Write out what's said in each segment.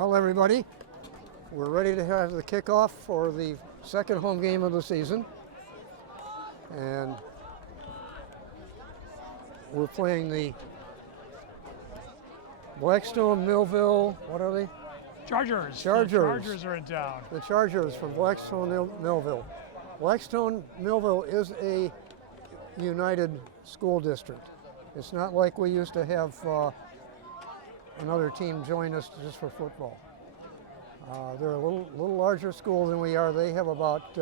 Well, everybody, we're ready to have the kickoff for the second home game of the season. And we're playing the Blackstone-Millville, what are they? Chargers. Chargers. The Chargers are in town. The Chargers from Blackstone-Millville. Blackstone-Millville is a united school district. It's not like we used to have another team join us just for football. They're a little larger school than we are. They have about,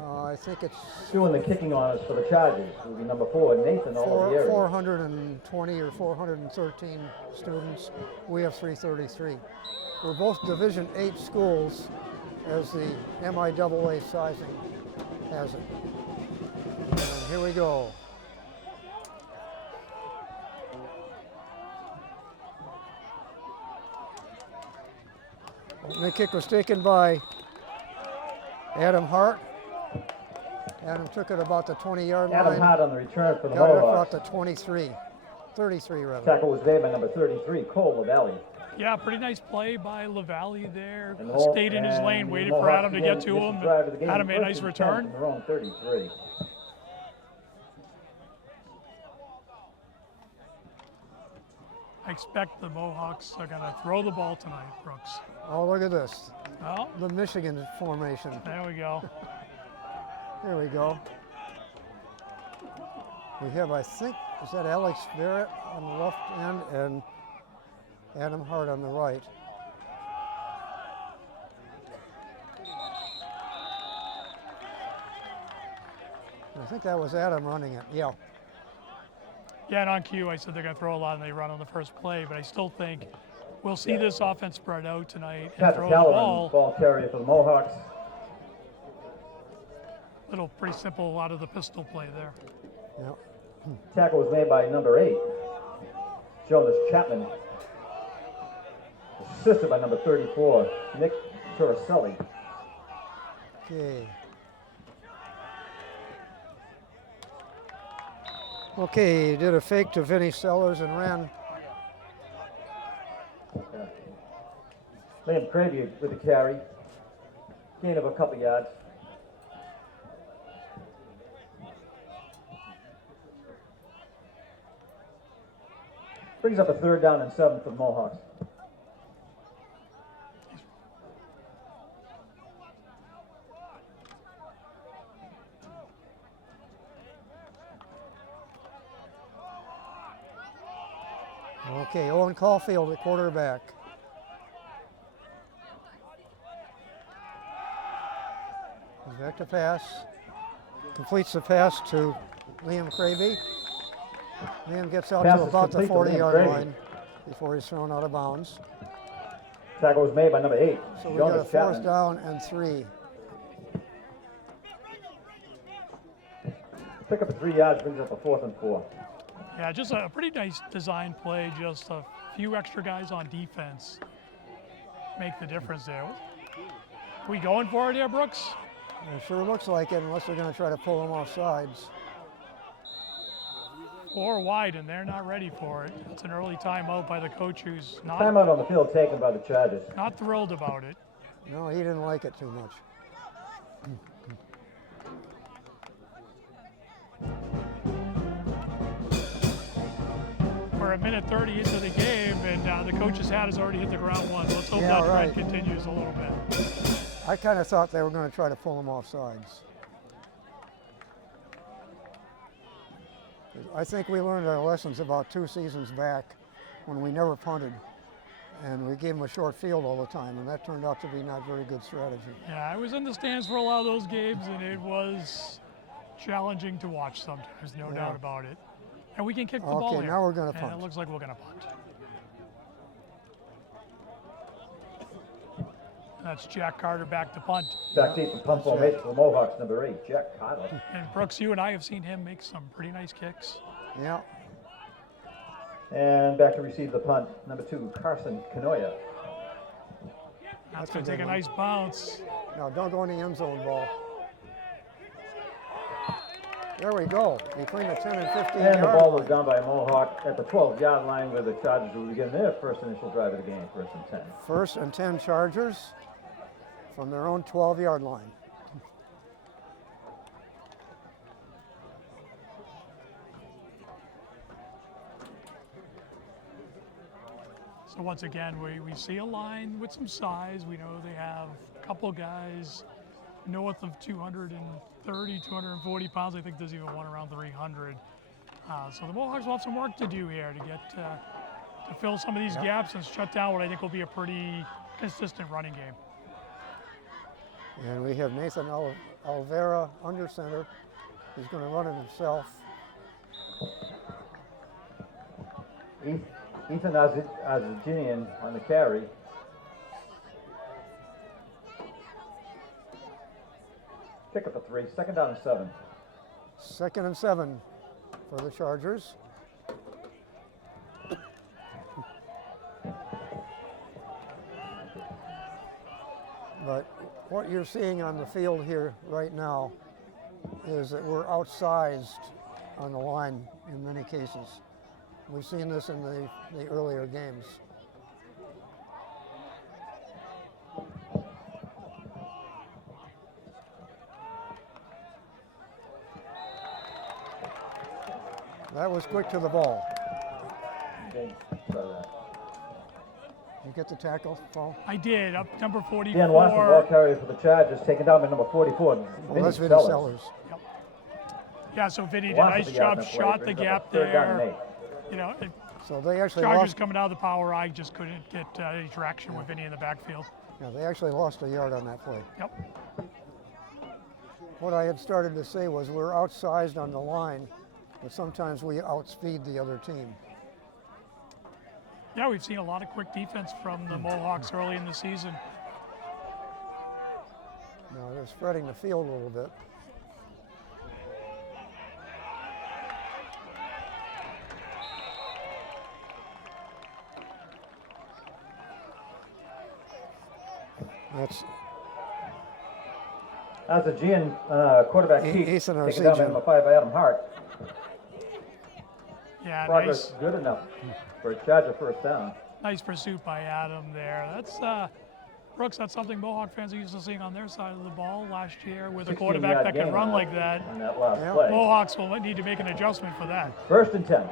I think it's... Doing the kicking on us for the Chargers will be number 4, Nathan, all over the area. 420 or 413 students. We have 333. We're both Division 8 schools, as the MIAA sizing has it. And here we go. The kick was taken by Adam Hart. Adam took it about the 20-yard line. Adam Hart on the return for the Got it Mohawks. about the 33 rather. Tackle was made by number 33, Cole LaValle. Yeah, pretty nice play by LaValle there. And Stayed in his lane, waited for Adam to get to him. Adam made a nice return. Their own 33. I expect the Mohawks are going to throw the ball tonight, Brooks. Oh, look at this. Well, The Michigan formation. there we go. Here we go. We have, I think, is that Alex Barrett on the left end and Adam Hart on the right. I think that was Adam running it, yeah. Yeah, and on cue, I said they're going to throw a lot and they run on the first play, but I still think we'll see this offense spread out tonight and throw the ball. Ball carrier for the Mohawks. Little pretty simple out of the pistol play there. Yeah. Tackle was made by number 8, Jonas Chapman. Assisted by number 34, Nick Turaselli. Okay. Okay, did a fake to Vinny Sellers and ran. Liam Cravey with the carry. Gain of a couple yards. Brings up a 3rd down and 7 for the Mohawks. Okay, Owen Caulfield at quarterback. He's back to pass. Completes the pass to Liam Cravey. Liam gets out Pass to is about the complete to Liam 40-yard Cravey. line before he's thrown out of bounds. Tackle was made by number 8, So we got a Jonas 4th Chapman. down and 3. Pick up a 3 yards, brings up a 4th and 4. Yeah, just a pretty nice design play. Just a few extra guys on defense make the difference there. We going for it here, Brooks? It sure looks like it, unless they're going to try to pull him off sides. 4 wide, and they're not ready for it. It's an early timeout by the coach who's Timeout on the field taken by the Chargers. not thrilled about it. No, he didn't like it too much. We're a minute 30 into the game, and the coach's hat has already hit the ground once. Let's hope Yeah, that right. trend continues a little bit. I kind of thought they were going to try to pull him off sides. I think we learned our lessons about 2 seasons back when we never punted and we gave them a short field all the time, and that turned out to be not very good strategy. Yeah, I was in the stands for a lot of those games, and it was challenging to watch sometimes, no doubt about it. And we can kick the ball Okay, here. now we're going to And punt. it looks like we're going to punt. That's Jack Carter back to punt. Back deep and punt formation for the Mohawks, number 8, Jack Carter. And Brooks, you and I have seen him make some pretty nice kicks. Yeah. And back to receive the punt, number 2, Carson Canoia. That's a going to take good a one. nice bounce. No, don't go in the end zone ball. There we go, between the 10 and 15 And the yard ball was line. down by Mohawk at the 12-yard line where the Chargers will begin their first initial drive of the game, 1st and 10. 1st and 10 Chargers from their own 12-yard line. So once again, we see a line with some size. We know they have a couple guys north of 230, 240 pounds. I think there's even one around 300. So the Mohawks will have some work to do here to get to fill some of these gaps and shut down what I think will be a pretty consistent running game. And we have Nathan Alvera under center. He's going to run it himself. Ethan Azaginian on the carry. Pick up a 3, 2nd down and 7. 2nd and 7 for the Chargers. But what you're seeing on the field here right now is that we're outsized on the line in many cases. We've seen this in the earlier games. That was quick to the ball. Okay, sorry about that. You get the tackle, Paul? I did, up number 44. Dan Watson, ball carrier for the Chargers, taken down by number 44. Well, that's Vinny Vinny Sellers. Sellers. Yep. Yeah, so Vinny did a Watson nice the guy on job, that play, shot the brings up a gap 3rd down and there. 8. You know, So they actually Chargers lost. coming out of the power I just couldn't get any traction with Vinny in the backfield. Yeah, they actually lost a yard on that play. Yep. What I had started to say was we're outsized on the line, but sometimes we outspeed the other team. Yeah, we've seen a lot of quick defense from the Mohawks early in the season. Now they're spreading the field a little bit. That's That's a Gian quarterback keep, Ethan taken down by Arsigian. number 5 by Adam Hart. Yeah, Progress good enough for a Charger 1st down. nice pursuit by Adam there. That's Brooks, that's something Mohawk fans are used to seeing on their side of the ball last year with a 16-yard quarterback that can gain run on like that. On that last Yeah. play. Mohawks will need to make an adjustment for that. 1st and 10.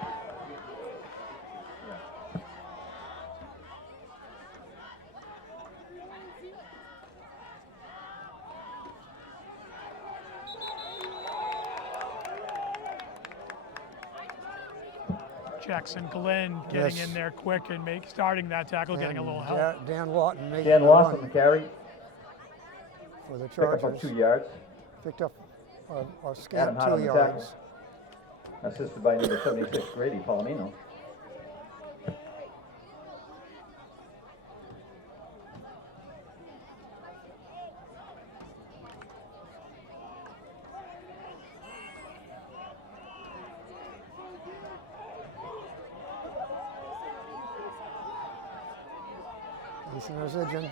Jackson Glenn getting Yes. in there quick and starting that tackle, getting a and little help. Dan Lawton making Dan the Lawson run the carry. for the Pick up Chargers. 2 yards. Picked up a Adam scant Hart 2 on the yards. tackle. Assisted by number 76, Grady Palomino. Ethan Arsigian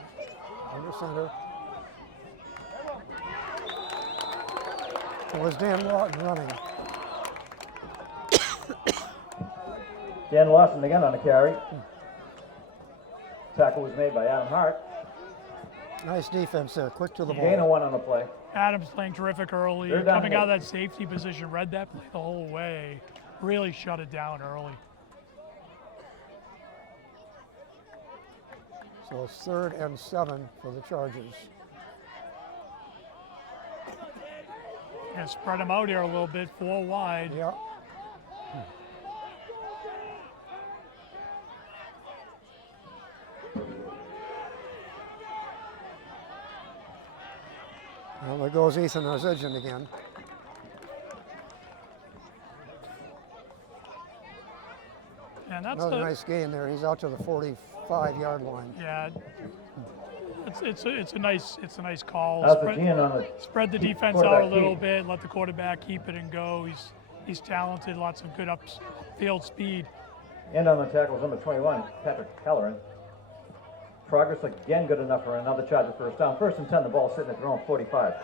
under center. It was Dan Lawton running. Dan Lawson again on the carry. Tackle was made by Adam Hart. Nice defense there, quick to the Gain of ball. 1 on the play. Adams playing terrific early, They're down coming out of eight. that safety position, read that play the whole way, really shut it down early. So it's 3rd and 7 for the Chargers. And spread them out here a little bit, 4 wide. Yeah. Well, there goes Ethan Arsigian again. And that's Another the, nice gain there. He's out to the 45-yard line. yeah, it's a nice call. That's a Gian on the Spread the keep defense out a quarterback little keep. bit, let the quarterback keep it and go. He's talented, lots of good upfield speed. And on the tackle is number 21, Patrick Halloran. Progress again good enough for another Charger 1st down. 1st and 10, the ball sitting at their own 45.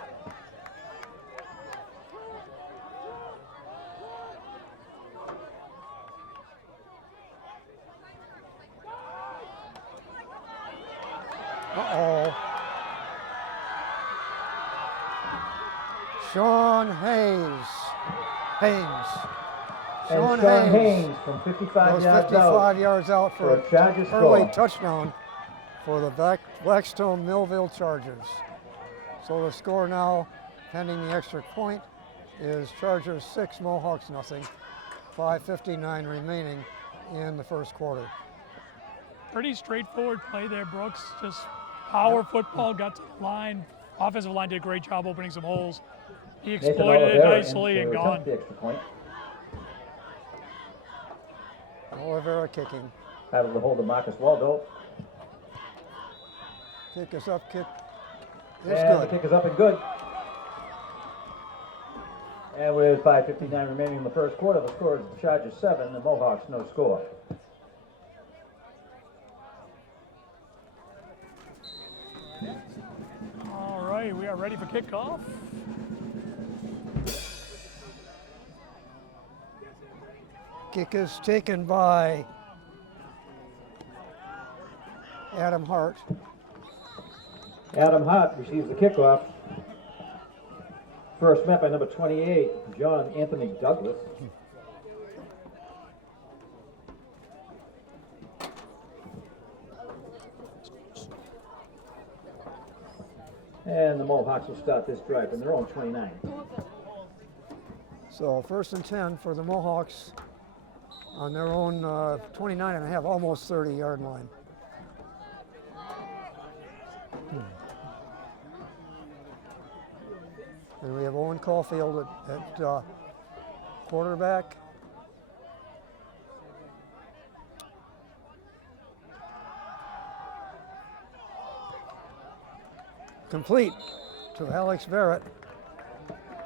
all. Sean Haynes. And Sean Haynes from 55 goes yards 55 yards out for a Charger an early score. touchdown for the Blackstone-Millville Chargers. So the score now, pending the extra point, is Chargers 6, Mohawks nothing. 5:59 remaining in the first quarter. Pretty straightforward play there, Brooks. Just power football, got to the line. Offensive line did a great job opening some holes. He Nathan exploited it Oliveira nicely in and to gone. attempt the extra point. Oliveira kicking. Battle to hold to Marcus Waldo. Kick is up, kick is And the good. kick is up and good. And with 5:59 remaining in the first quarter, the score is the Chargers 7, the Mohawks no score. All right, we are ready for kickoff. Kick is taken by Adam Hart. Adam Hart receives the kickoff. First met by number 28, John Anthony Douglas. And the Mohawks will start this drive from their own 29. So 1st and 10 for the Mohawks on their own 29 and a half, almost 30-yard line. And we have Owen Caulfield at quarterback. Complete to Alex Barrett.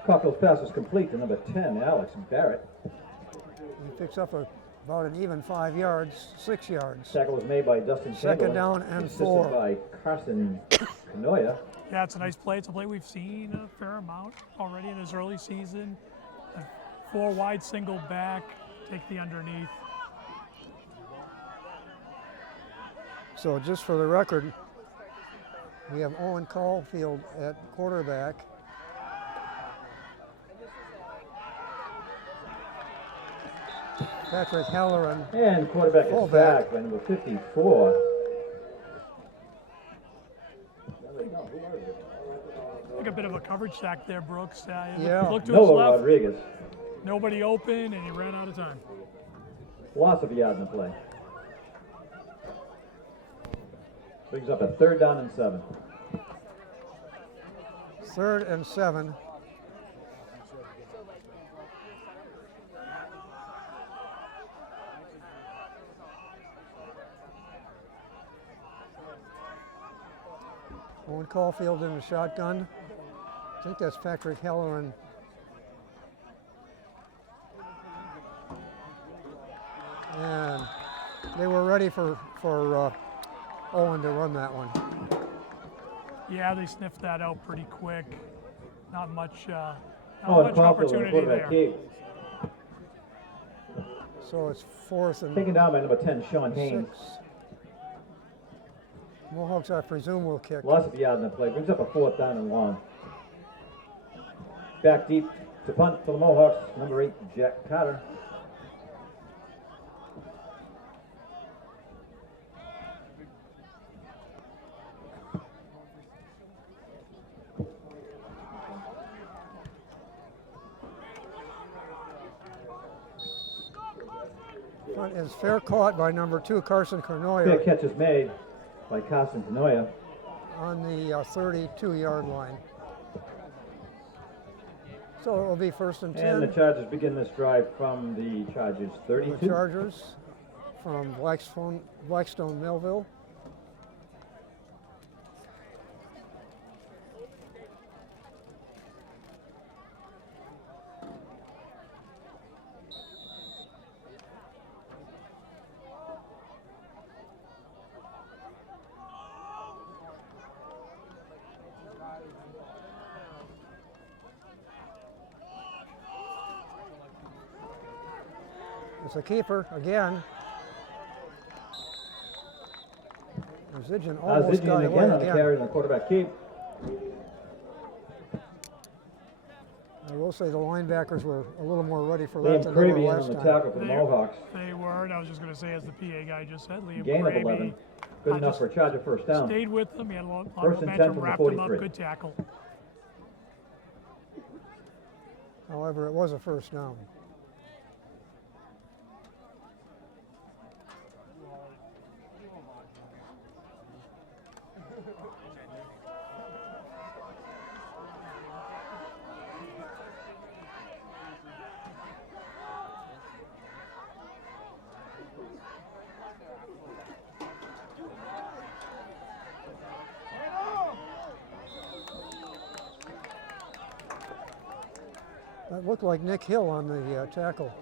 Caulfield's pass is complete to number 10, Alex Barrett. He picks up about an even 5 yards, 6 yards. Tackle was made by Dustin Second Chamberlain, down and assisted 4. by Carson Canoia. Yeah, it's a nice play. It's a play we've seen a fair amount already in his early season. A 4 wide single back, take the underneath. So just for the record, we have Owen Caulfield at quarterback. Patrick Halloran. And quarterback is Fullback. back by number 54. Like a bit of a coverage sack there, Brooks. Yeah. Looked to his Noah left, Rodriguez. nobody open, and he ran out of time. Loss of a yard in the play. Brings up a 3rd down and 7. 3rd and 7. Owen Caulfield in the shotgun. I think that's Patrick Halloran. And they were ready for Owen to run that one. Yeah, they sniffed that out pretty quick. Not much, not Oh, much Caulfield on the opportunity quarterback there. keep. So it's 4th and Taken down by number 10, Sean Haynes. 6. Mohawks, I presume, will kick. Loss of a yard in the play. Brings up a 4th down and 1. Back deep to punt for the Mohawks, number 8, Jack Carter. Punt is fair caught by number 2, Carson Fair Cornoyer, catch is made by Carson Canoia. on the 32-yard line. So it will be 1st and 10. And the Chargers begin this drive from the Chargers The 32. Chargers from Blackstone-Millville. It's a keeper again. There's Zidjian almost got Zidjian away again on the again. carry and the quarterback keep. I will say the linebackers were a little more ready for Liam that than they were Craby in on last the time. tackle for the They- Mohawks. They were, and I was just going to say, as the PA guy just said, Liam Gain of Craby 11. Good I enough just for a charge of first down. stayed with them. He had a lot of First and 10 momentum, from the wrapped him up, 43. good tackle. However, it was a first down. That looked like Nick Hill on the tackle.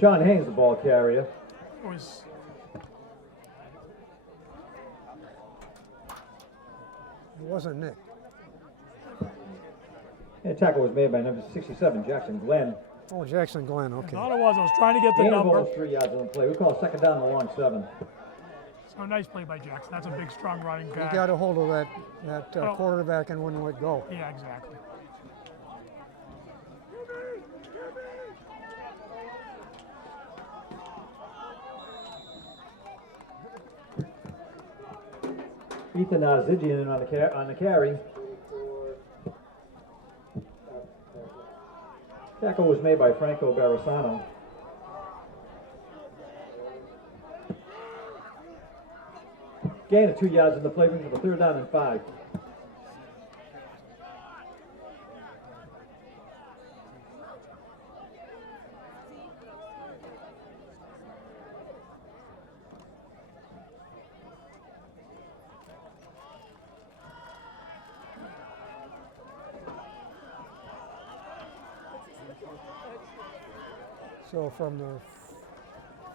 Sean Haynes, the ball carrier. It was It wasn't Nick. And the tackle was made by number 67, Jackson Glenn. Oh, Jackson Glenn, I okay. thought it was. I was trying to get the Gain of number. almost 3 yards on the play. We call it second down and a long 7. So nice play by Jackson. That's a big, strong running He back. got a hold of that Oh. quarterback and wouldn't let go. Yeah, exactly. Ethan Zidjian in on the carry. Tackle was made by Franco Barrisano. Gain of 2 yards in the play, brings up a third down and 5. So from the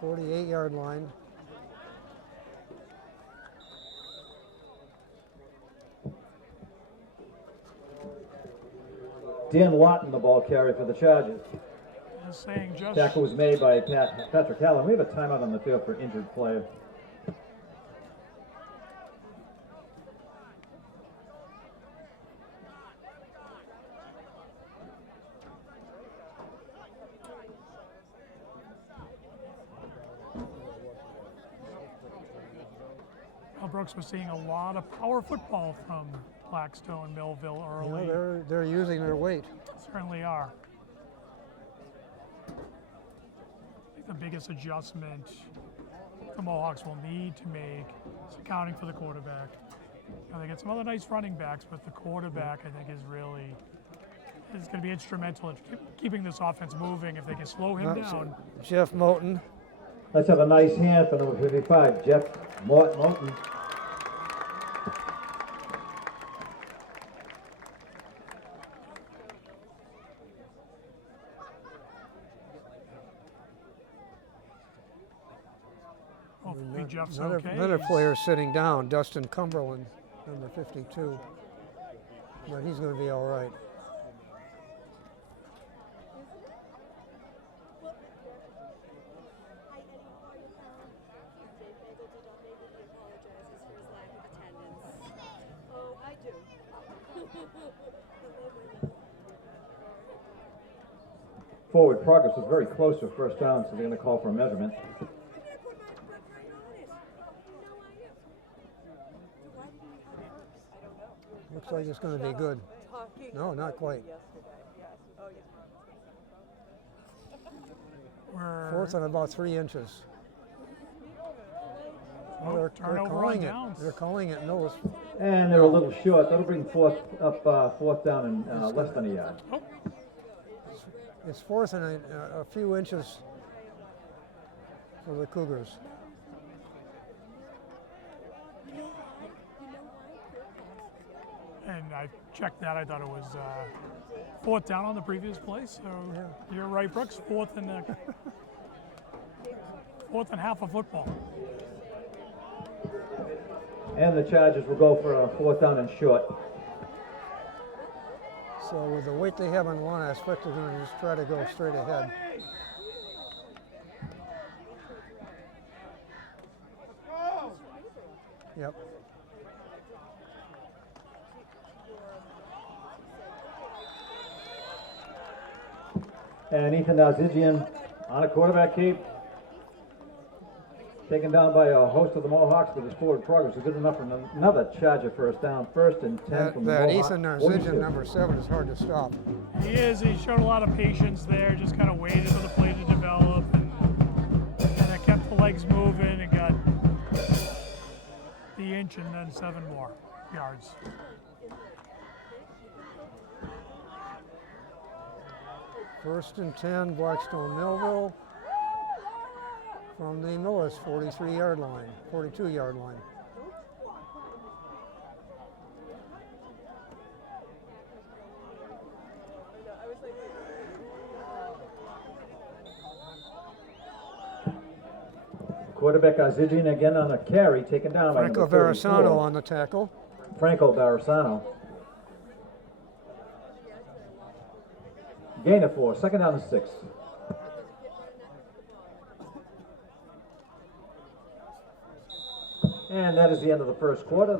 48-yard line, Dan Lawton, the ball carrier for the Chargers. Just saying, just Tackle was made by Patrick Allen. We have a timeout on the field for injured player. Well, Brooks was seeing a lot of power football from Blackstone-Millville you early. know, they're using their weight. Certainly are. I think the biggest adjustment the Mohawks will need to make is accounting for the quarterback. You know, they get some other nice running backs, but the quarterback, I think, is going to be instrumental in keeping this offense moving. If they can slow him down, Jeff Moten. Let's have a nice hand for number 55, Jeff Morton. hopefully Jeff's Another, okay. another He's- player sitting down, Dustin Cumberland, number 52. But he's going to be all right. Forward progress was very close to a first down, so they're going to call for a measurement. Looks like it's going to be good. No, not quite. We're Fourth and about 3 inches. oh, They're turnover calling on it. downs. They're calling it Millis. And they're a little short. That'll bring fourth down and less than a yard. Oh, It's fourth and a few inches for the Cougars. and I checked that. I thought it was fourth down on the previous play. So Yeah. you're right, Brooks. Fourth and half of football. And the Chargers will go for a fourth down and short. So with the weight they have on the line, I expect they're going to just try to go straight ahead. Yep. And Ethan Zizian on a quarterback keep. Taken down by a host of the Mohawks, but his forward progress is good enough for another charge of first down. 1st and 10 from the That Mohawks. Ethan Narzigian, 42. number 7, is hard to stop. He is. He showed a lot of patience there, just kind of waited for the play to develop, and it kept the legs moving and got the inch and then 7 more yards. First and 10, Blackstone-Millville from the Millis 43-yard line, 42-yard line. Quarterback Zizian again on a carry, taken down by Franco number 34. Barisano on the tackle. Franco Barisano. Gain of 4, 2nd down and 6. And that is the end of the first quarter.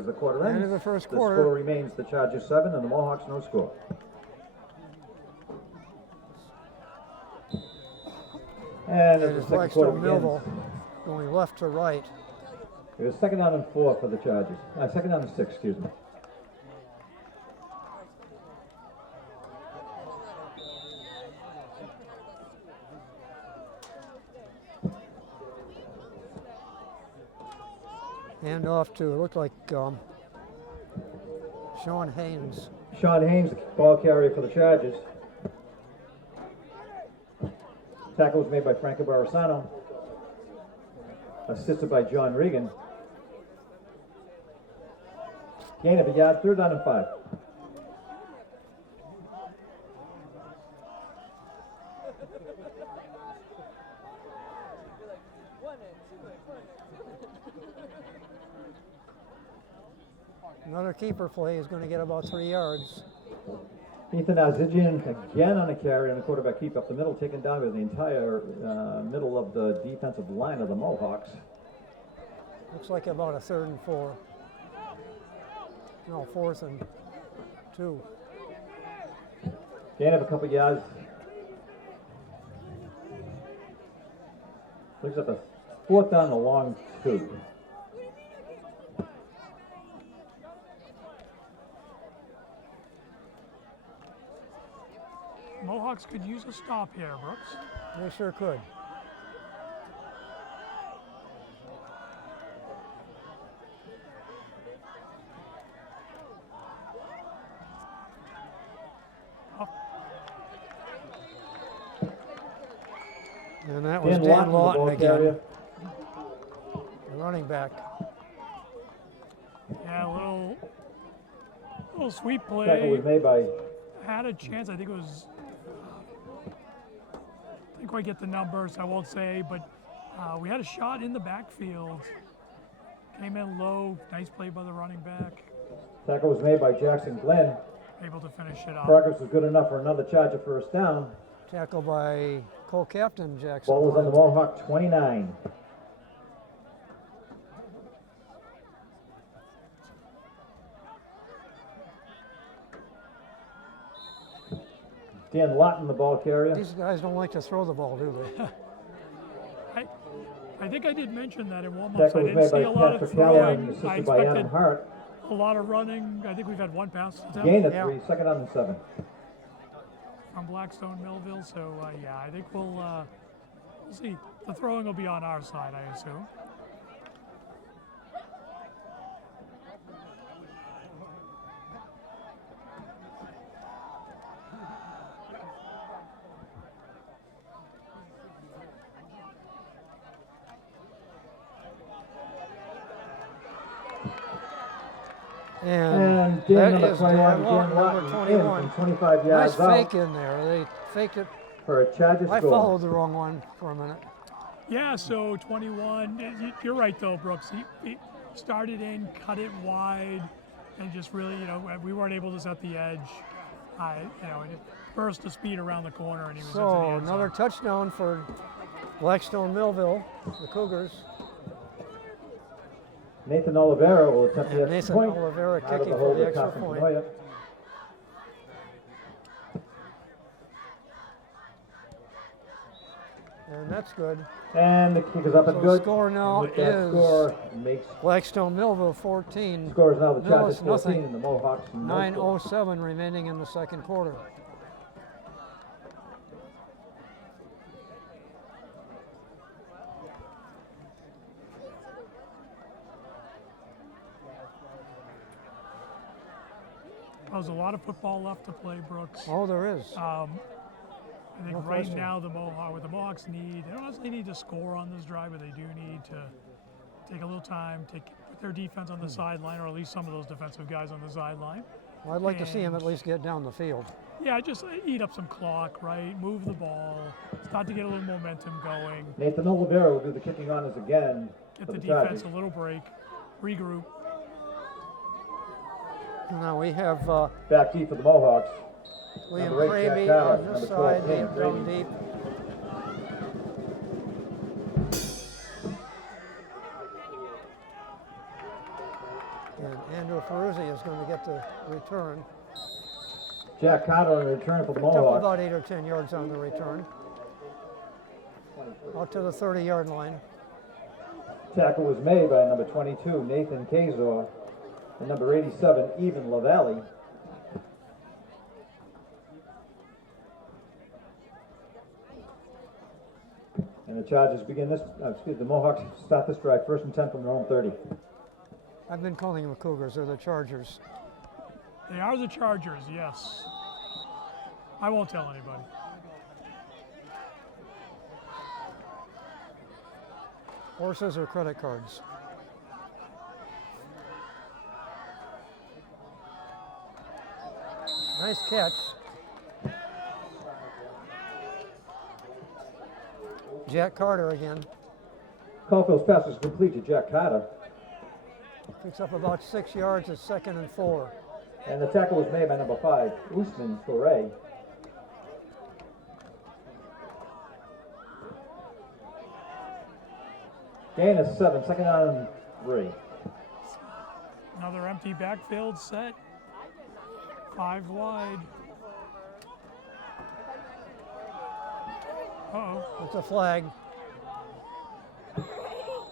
As the quarter ends, End of the first the quarter. score remains the Chargers 7 and the Mohawks no score. And as It the is second quarter Blackstone-Millville begins, going left to right. it was 2nd down and 4 for the Chargers. 2nd down and 6, excuse me. Hand off to, it looked like Sean Haynes. Sean Haynes, the ball carrier for the Chargers. Tackle was made by Franco Barisano. Assisted by John Regan. Gain of a yard, 3rd down and 5. Another keeper play is going to get about 3 yards. Ethan Zizian again on a carry on a quarterback keep up the middle, taken down with the entire middle of the defensive line of the Mohawks. Looks like about a 3rd and 4. No, 4th and 2. Gain of a couple yards. Looks like a 4th down and a long 2. Mohawks could use a stop here, Brooks. They sure could. And that was Dan Lawton again, the running back. Yeah, a little sweep Tackle play. was made by Had a chance. I think it was. Didn't quite get the numbers. I won't say, but we had a shot in the backfield. Came in low. Nice play by the running back. tackle was made by Jackson Glenn. Able to finish it off. Progress was good enough for another charge of first down. Tackle by co-captain Jackson. Ball was on the Mohawk 29. Dan Lawton, the ball carrier. These guys don't like to throw the ball, do they? I think I did mention that in warm-ups. Tackle I was didn't see made a by lot of Patrick Callahan, throwing. I assisted by Adam expected Hart. a lot of running. I think we've had one pass attempt Gain of Yeah. 3, 2nd down and 7. from Blackstone-Millville. So yeah, I think we'll see. The throwing will be on our side, I assume. And that Dan is Dan Dan Lawton, number Lawton 21. in from 25 Nice yards out fake in there. They faked it. for a Chargers I score. followed the wrong one for a minute. Yeah, so 21. You're right, though, Brooks. He started in, cut it wide, and just really, we weren't able to set the edge. And it burst the speed around the corner, and he was into the So end zone. another touchdown for Blackstone-Millville, the Cougars. Nathan Oliveira will attempt the And extra Nathan point. Oliveira Out of kicking the for hold the of extra Carson point. Canoia. And that's good. And the kick is up and So good. the score now With that is score makes Blackstone-Millville 14, score is now the Chargers Millis 14 nothing. and the Mohawks no score. 9:07 remaining in the second quarter. There's a lot of football left to play, Brooks. Oh, there is. I think No right question. now the Mohawks need, they don't necessarily need to score on this drive, but they do need to take a little time, put their defense on the sideline, or at least some of those defensive guys on the sideline. Well, I'd like to see him And- at least get down the field. Yeah, just eat up some clock, right? Move the ball, start to get a little momentum going, Nathan Oliveira will do the kicking honors again get for the the defense Chargers. a little break, regroup. Now we have Back deep for the Mohawks. Liam Number 8, Jack Cravey Carter. on this Number 12, side, Liam down Cravey. deep. And Andrew Ferruzzi is going to get the return. Jack Carter on the return for the Picked up Mohawks. about 8 or 10 yards on the return. Out to the 30-yard line. Tackle was made by number 22, Nathan Kazor, and number 87, Even Lavallee. And the Chargers begin this, the Mohawks start this drive first and 10 from their own 30. I've been calling them Cougars, they're the Chargers. They are the Chargers, yes. I won't tell anybody. Horses or credit cards. Nice catch. Jack Carter again. Caulfield's pass is complete to Jack Carter, Picks up about 6 yards at 2nd and 4. and the tackle was made by number 5, Usman Foray. Gain is 7, second down and 3. Another empty backfield set. 5 wide. Uh-oh. It's a flag.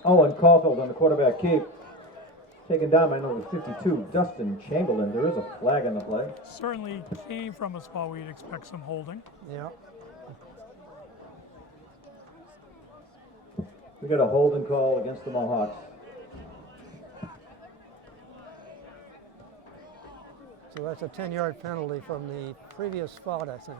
Oh, and Caulfield on the quarterback keep. Taken down by number 52, Dustin Chamberlain. There is a flag on the play. Certainly came from a spot where you'd expect some holding. Yeah. We got a holding call against the Mohawks. So that's a 10-yard penalty from the previous spot, I think.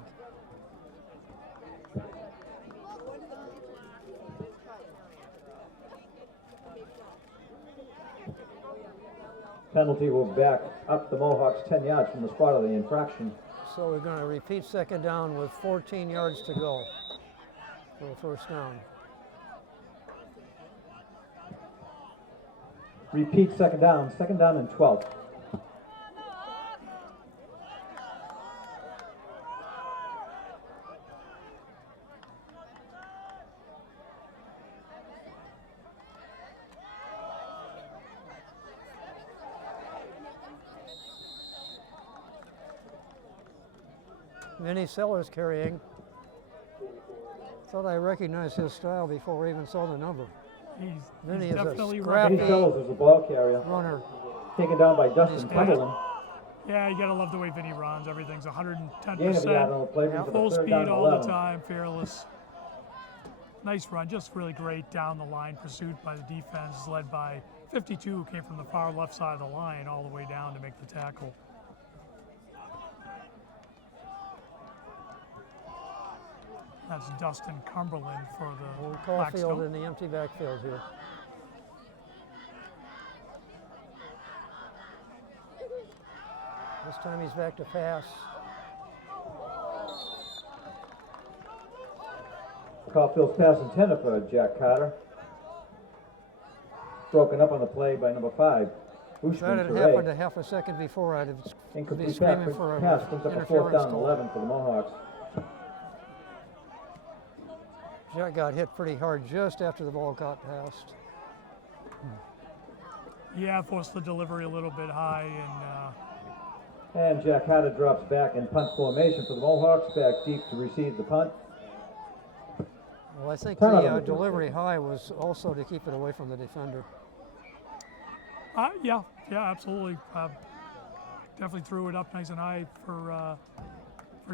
Penalty will back up the Mohawks 10 yards from the spot of the infraction. So we're going to repeat second down with 14 yards to go for the first down. Repeat second down and 12. Vinny Sellers carrying. Thought I recognized his style before we even saw the number. Vinny He's is a definitely scrappy Vinny Sellers is the ball carrier. runner. Taken down by Dustin He's Cumberland. Yeah, you gotta love the way Vinny runs. Everything's Gain of a yard 110%. on the play Yeah. for Full the third speed down and all 11. the time, fearless. Nice run, just really great down the line pursuit by the defense, led by 52, who came from the far left side of the line all the way down to make the tackle. That's Dustin Cumberland for the Old Caulfield Blackstone. in the empty backfield here. This time he's back to pass. Caulfield's pass intended for Jack Carter. Broken up on the play by number 5, If Usman that had Foray. happened a half a second before, I'd have been Incomplete screaming for a pass brings up a fourth interference down and call. 11 for the Mohawks. Jack got hit pretty hard just after the ball got passed. Yeah, forced the delivery a little bit high, And Jack Hatter drops back in punt formation for the Mohawks, back deep to receive the punt. Well, I think Turn on the the delivery high was also to keep it away from the defender. yeah, absolutely. Definitely threw it up nice and high for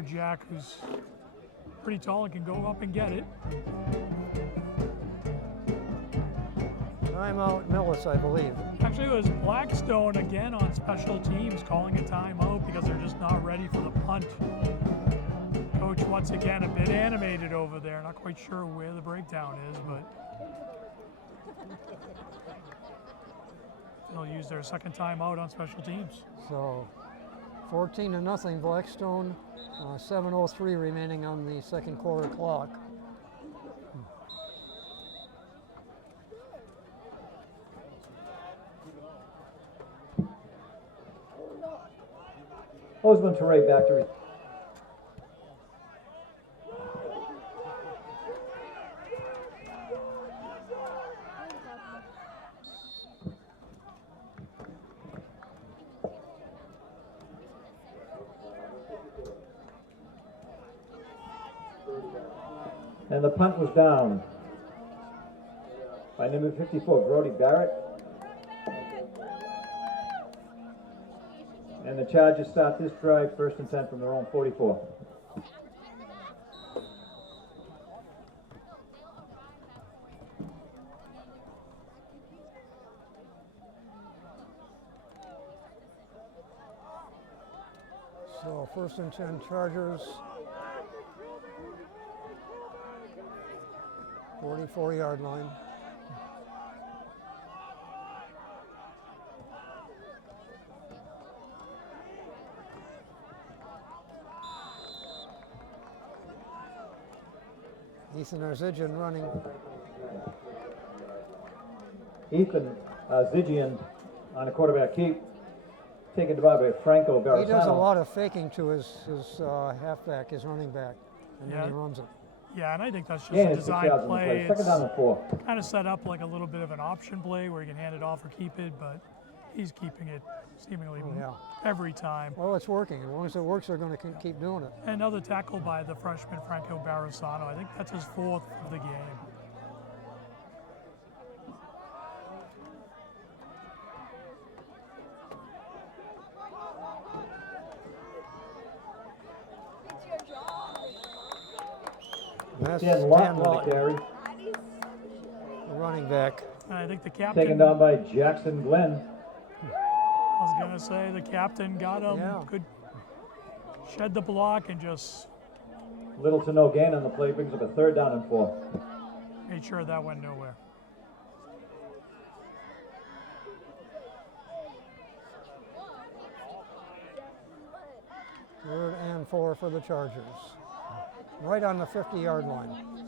Jack, who's pretty tall and can go up and get it. Timeout, Millis, I believe. Actually, it was Blackstone again on special teams calling a timeout because they're just not ready for the punt. Coach, once again, a bit animated over there. Not quite sure where the breakdown is, but they'll use their second timeout on special teams. So 14-0 Blackstone, 7:03 remaining on the second quarter clock. Osman Teray back to and the punt was down by number 54, Brody Barrett. And the Chargers start this drive, 1st and 10 from their own 44. So 1st and 10 Chargers. 44-yard line. Ethan Arzigian running. Ethan Zigian on a quarterback keep, taken by Franco Barasano. He does a lot of faking to his halfback, his running back, and then he runs it. Yeah, and I think that's just Yeah, a it's design the play. Second down and 4. Kind of set up like a little bit of an option play where you can hand it off or keep it, but he's keeping it seemingly every time. Well, it's working. As long as it works, they're going to keep doing it. Another tackle by the freshman Franco Barasano. I think that's his 4th of the game. That's Dan Lawton on the carry. the running back. And I think the captain. Taken down by Jackson Glenn. I was going to say the captain got him. Yeah. Good. Shed the block and just Little to no gain on the play, brings up a 3rd down and 4. made sure that went nowhere. Third and 4 for the Chargers. Right on the 50-yard line.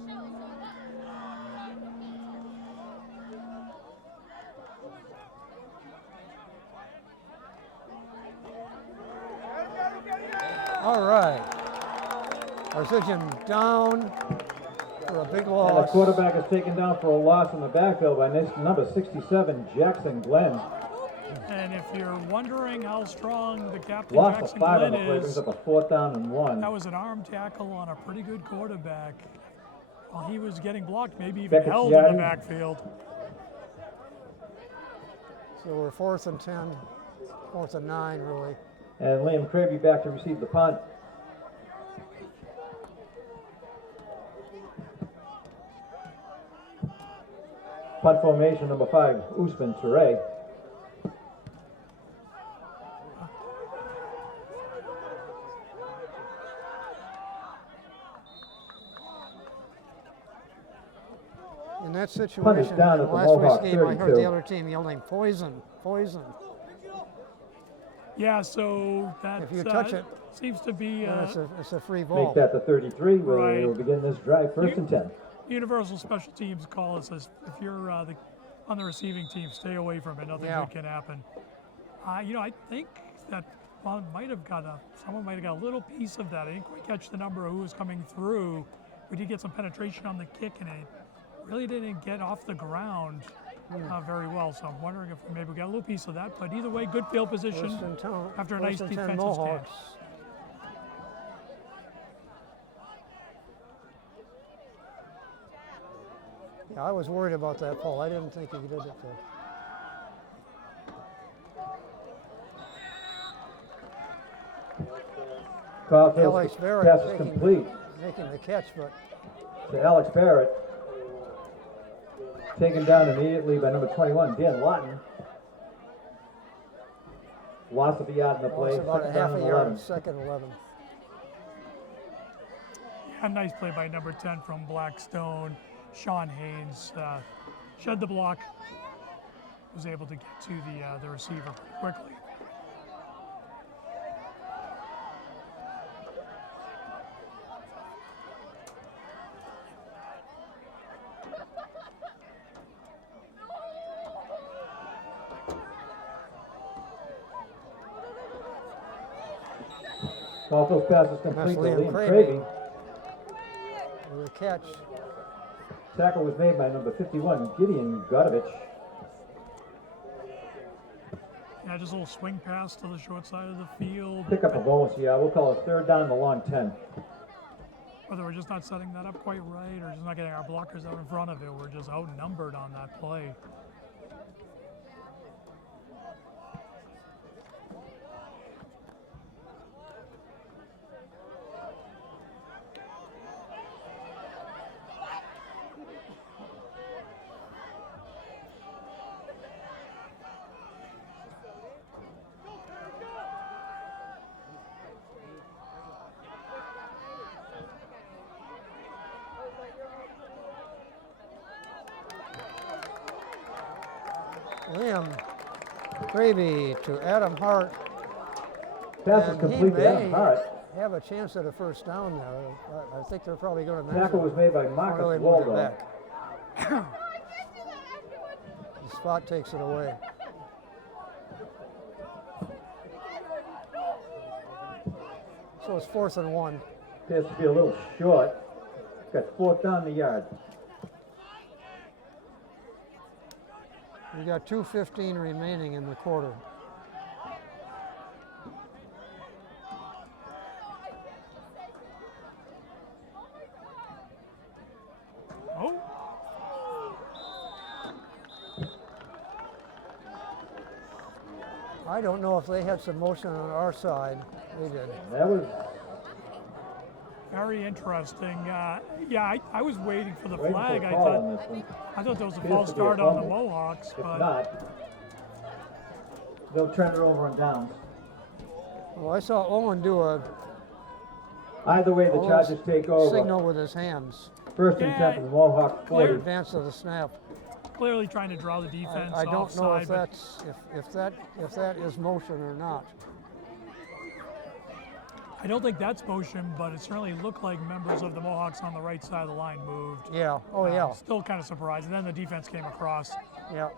All right. Arzigian down for a big And the loss. quarterback is taken down for a loss in the backfield by number 67, Jackson Glenn. And if you're wondering how strong the captain Lost Jackson a 5 on Glenn the play, brings is, up a 4th down and 1. that was an arm tackle on a pretty good quarterback. While he was getting blocked, maybe even Beckett's held in the yardage. backfield. So we're 4th and 10, 4th and 9, really. And Liam Cravey back to receive the punt. Punt formation number 5, Usman Teray. In that situation, down in at the last week's Mohawk game, I heard 32. the other team yelling, poison, poison. Yeah, so that If you touch it, seems to be it's a free ball. Make that the 33. We'll Right. begin this drive, 1st and 10. universal special teams call. It says if you're on the receiving team, stay away from it. Nothing good can happen. I think that someone might have got a little piece of that. I didn't quite catch the number of who was coming through. We did get some penetration on the kick, and it really didn't get off the ground. very well. So I'm wondering if maybe we got a little piece of that. But either way, good field position after a nice First and 10 defensive stand. Mohawks. Yeah, I was worried about that, Paul. I didn't think he did it though. Alex Caulfield's pass Barrett is complete making the catch, but to Alex Barrett. Taken down immediately by number 21, Dan Lawton. Loss of a yard in the play. lost about a Second half down a and yard, 11. second 11. A nice play by number 10 from Blackstone. Sean Haynes shed the block. Was able to get to the receiver quickly. Caulfield's pass is complete to Liam Liam Cravey. Cravey. With a catch. Tackle was made by number 51, Gideon Godovich. Yeah, just a little swing pass to the short side of the field. Pickup of almost, yeah, we'll call it third down and a long 10. Whether we're just not setting that up quite right or just not getting our blockers out in front of it, we're just outnumbered on that play. Liam Cravey to Adam Hart. Pass is And complete to Adam Hart. have a chance at a first down there. I think they're probably going to Tackle was made by Marcus really move it Waldo. back. The spot takes it away. So it's 4th and 1. Appears to be a little short. Got 4th down the yard. We got 2:15 remaining in the quarter. Oh, I don't know if they had some motion on our side. They did. That was very interesting. Yeah, I was waiting for the waiting flag. for a I call on thought this one. there was a Appears false to be a start on the fumble. Mohawks, If but not, they'll turn it over on downs. Well, I saw Owen do a Either way, the Owen's Chargers take over. signal with his hands. First and 10 for the Mohawks In 40. advance of the snap. clearly trying to draw the defense I don't know offside. if But that's if that is motion or not. I don't think that's motion, but it certainly looked like members of the Mohawks on the right side of the line moved. Yeah. Oh yeah. Still kind of surprised. And then the defense came across. Yeah.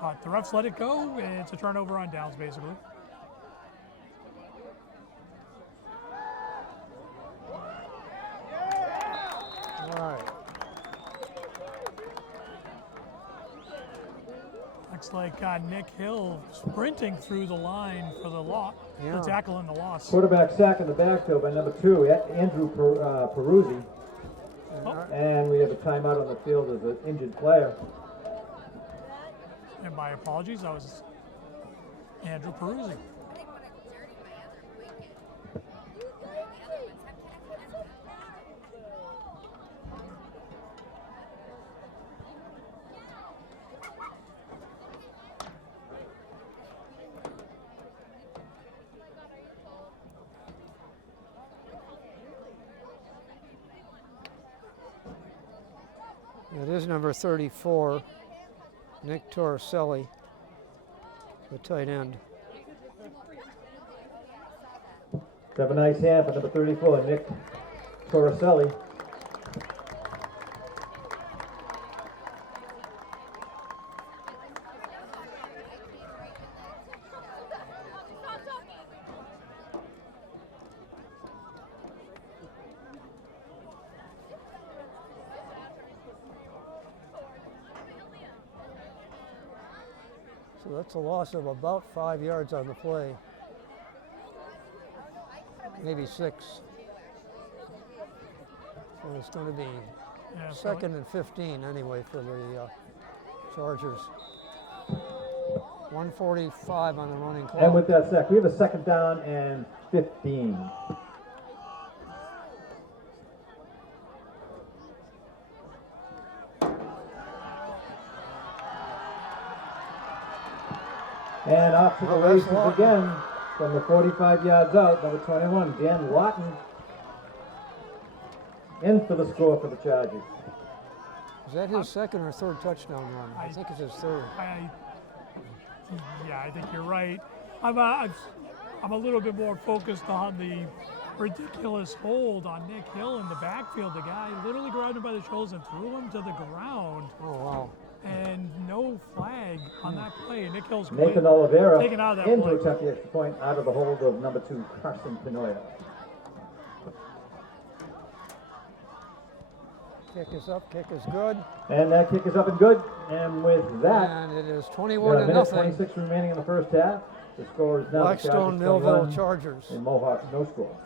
But the refs let it go. It's a turnover on downs, basically. All right. Looks like Nick Hill sprinting through the line for the tackle and the loss. Quarterback sack in the backfield by number 2, Andrew Peruzzi. And we have a timeout on the field as an injured player. And my apologies, that was Andrew Peruzzi. It is number 34, Nick Torricelli, the tight end. Have a nice hand for number 34, Nick Torricelli. So that's a loss of about 5 yards on the play. Maybe 6. So it's going to be Yeah, so second and 15 anyway for the Chargers. 1:45 on the running clock. And with that sack, we have a second down and 15. And off to the Oh, that's races Lawton. again from the 45 yards out, number 21, Dan Lawton. In for the score for the Chargers. Is that his second or third touchdown run? I think it's his third. Yeah, I think you're right. I'm a little bit more focused on the ridiculous hold on Nick Hill in the backfield. The guy literally grabbed him by the shoulders and threw him to the ground. Oh, wow. And no flag on that play. Nick Hill's Nathan Oliveira taken out of that in play. to attempt the extra point out of the hold of number 2, Carson Pinoya. Kick is up, kick is good. And that kick is up and good. And with that, And it is we've 21 got a to minute nothing. 26 remaining in the first half. The score is now the Chargers Blackstone-Millville 21 Chargers. and Mohawks no score.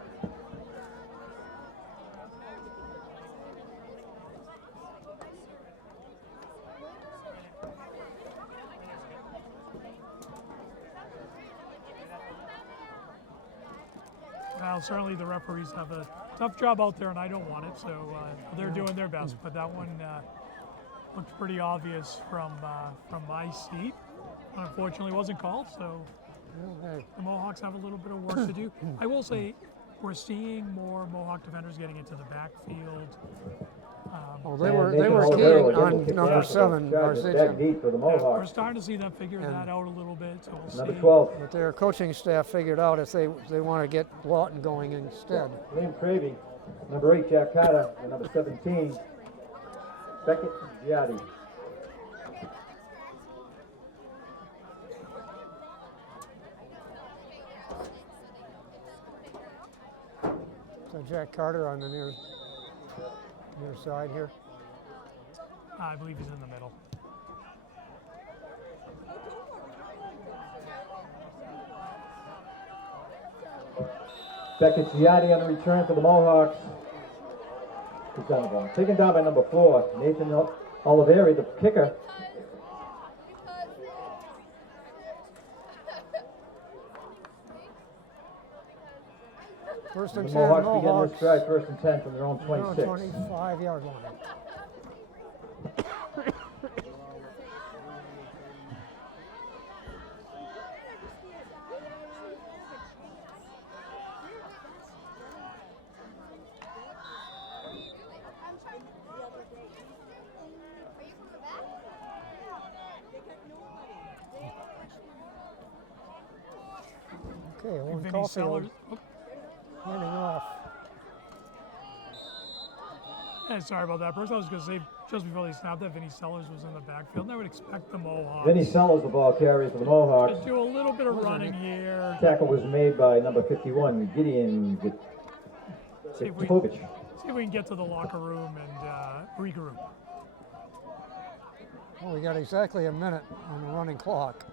Well, certainly the referees have a tough job out there, and I don't want it, so they're doing their best. But that one looked pretty obvious from my seat. Unfortunately, it wasn't called, so Okay. the Mohawks have a little bit of work to do. I will say we're seeing more Mohawk defenders getting into the backfield. Oh, they And were Nathan keying Oliveira will on kick number back for the 7, Chargers. Back Varsity. deep for the Yeah, we're Mohawks. starting to see them figure that out a little bit, so we'll Number see. 12, But their coaching staff figured out if they want to get Lawton going instead. Liam Cravey. Number 8, Jack Carter. And number 17, Beckett Giatti. So Jack Carter on the near side here. I believe he's in the middle. Beckett Giatti on the return for the Mohawks. He's down the ball. Taken down by number 4, Nathan Oliveira, the kicker. First The and 10, Mohawks begin their Mohawks. stride, first and 10 from their own Their 26. 25-yard line. Okay, Owen Vinny Caulfield Sellers. Oh, handing off. yeah, sorry about that, Brooks. I was going to say just before they snapped that Vinny Sellers was in the backfield, and I would expect the Mohawks Vinny Sellers, the ball carrier for the to Mohawks. do a little bit of running here. Tackle was made by number 51, Gideon See if we Vitovich. can get to the locker room and regroup. Well, we got exactly a minute on the running clock.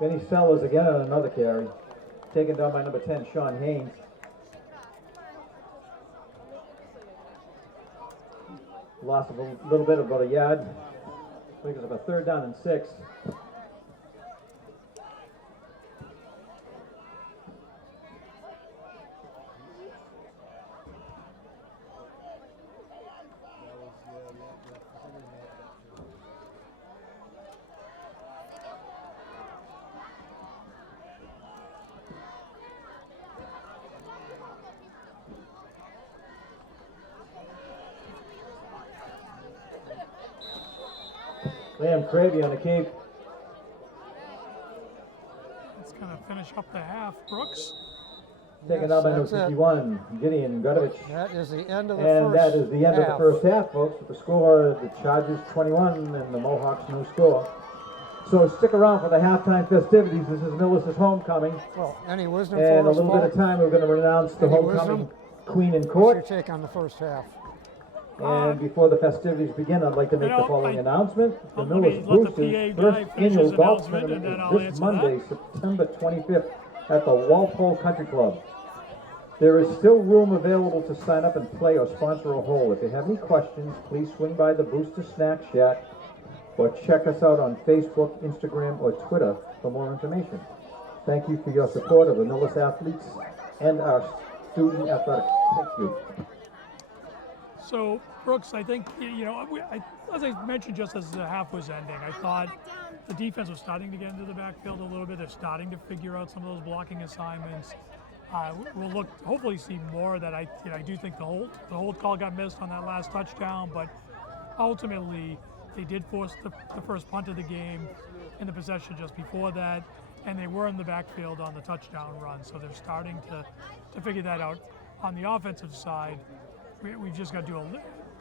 Vinny Sellers again on another carry. Taken down by number 10, Sean Haynes. Loss of a little bit, about a yard. I think it was a third down and 6. Liam Cravey on the keep. It's going to finish up the half, Brooks. Taken Yes, down by number that's it. 51, Gideon Gudovich. That is the end of the And first that is the end of the half. first half, folks. With the score, the Chargers 21 and the Mohawks no score. So stick around for the halftime festivities. This is Millis' homecoming. Well, any wisdom And for a us, little bit of Paul? time, we're going to announce the Any homecoming wisdom? Queen and What's Court. your take on the first half? And before the festivities begin, I'd like to make the following announcement. The let me Millis let the Boosters' PA first guy finish annual his golf announcement, and tournament then is I'll this answer Monday, September 25th at the Walpole Country Club. There is still room available to sign up and play or sponsor a hole. If you have any questions, please swing by the Booster Snack Shack or check us out on Facebook, Instagram, or Twitter for more information. Thank you for your support of the Millis athletes and our student athletics. Thank you. So, Brooks, I think, as I mentioned just as the half was ending, I thought the defense was starting to get into the backfield a little bit. They're starting to figure out some of those blocking assignments. We'll hopefully see more of that. I do think the hold call got missed on that last touchdown, but ultimately they did force the first punt of the game in the possession just before that, and they were in the backfield on the touchdown run, so they're starting to figure that out. On the offensive side, we've just got to do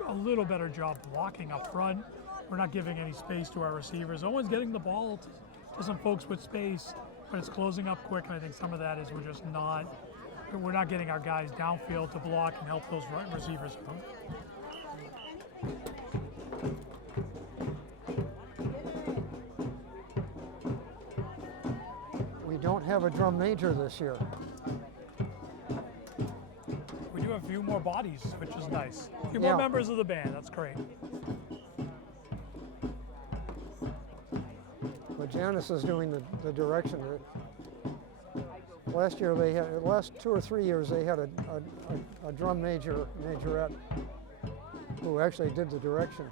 a little better job blocking up front. We're not giving any space to our receivers. Owen's getting the ball to some folks with space, but it's closing up quick, and I think some of that is we're not getting our guys downfield to block and help those receivers out. We don't have a drum major this year. We do have a few more bodies, which is nice. A few more members of the band, that's great. But Janice is doing the direction. Last 2 or 3 years, they had a drum majorette who actually did the direction.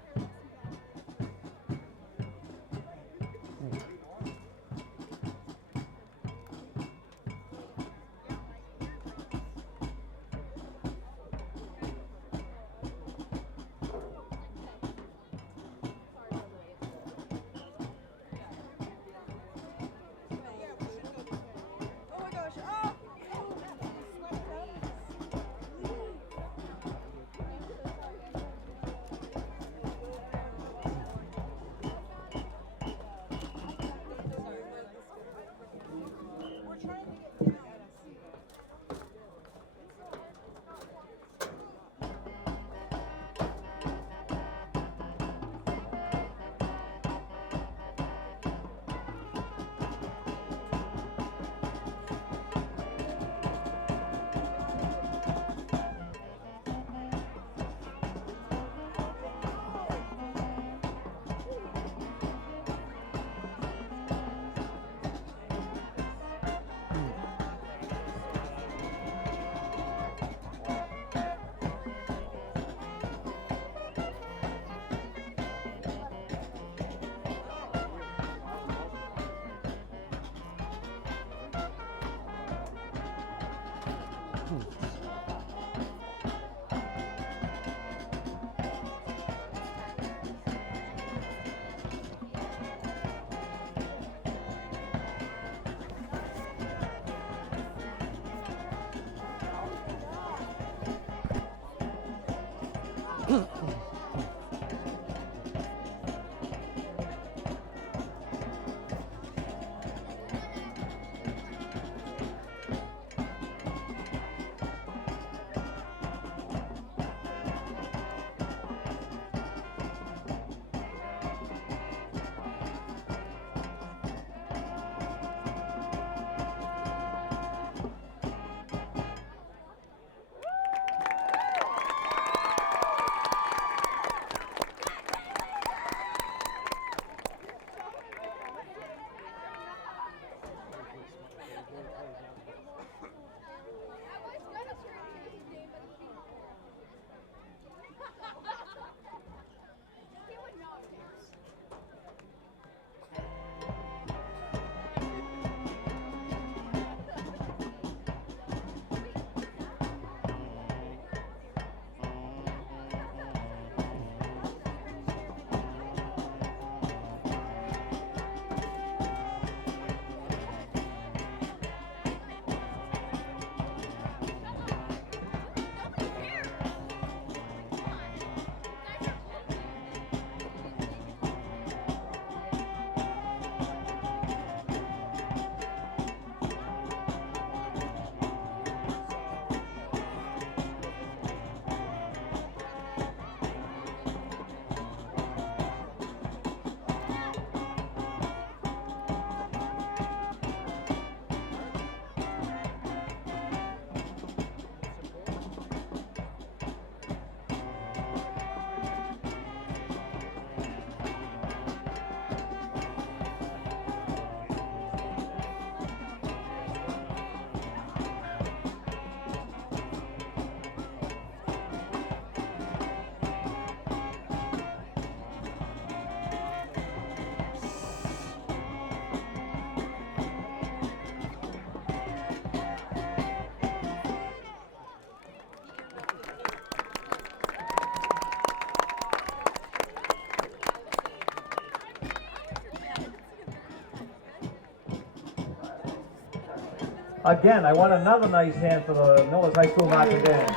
Again, I want another nice hand for the Millis High School marching band.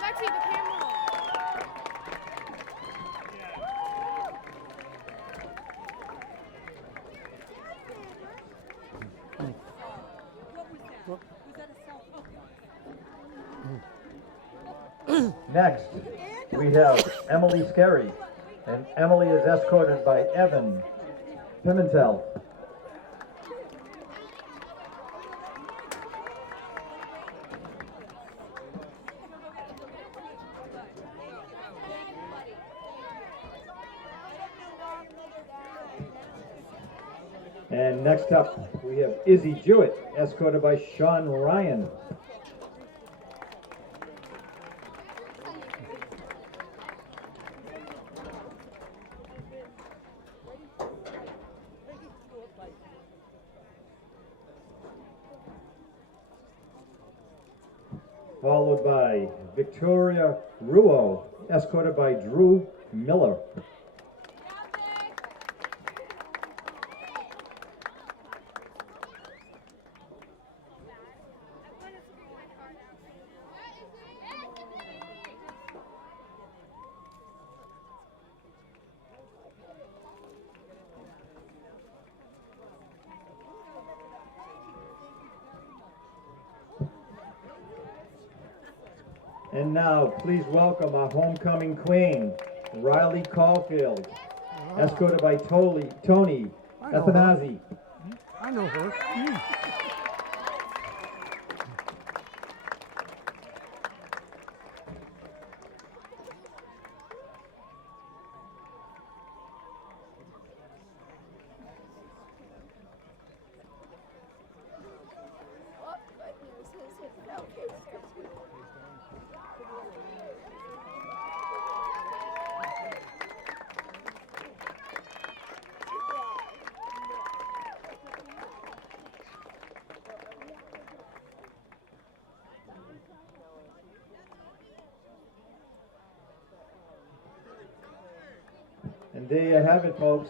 Lexi, the camera. Next, we have Emily Skerry, and Emily is escorted by Evan Pimentel. And next up, we have Izzy Jewett, escorted by Sean Ryan. Followed by Victoria Ruo, escorted by Drew Miller. And now, please welcome our homecoming queen, Riley Caulfield, escorted by Tony I know her. Athanazi. I know her. And there you have it, folks,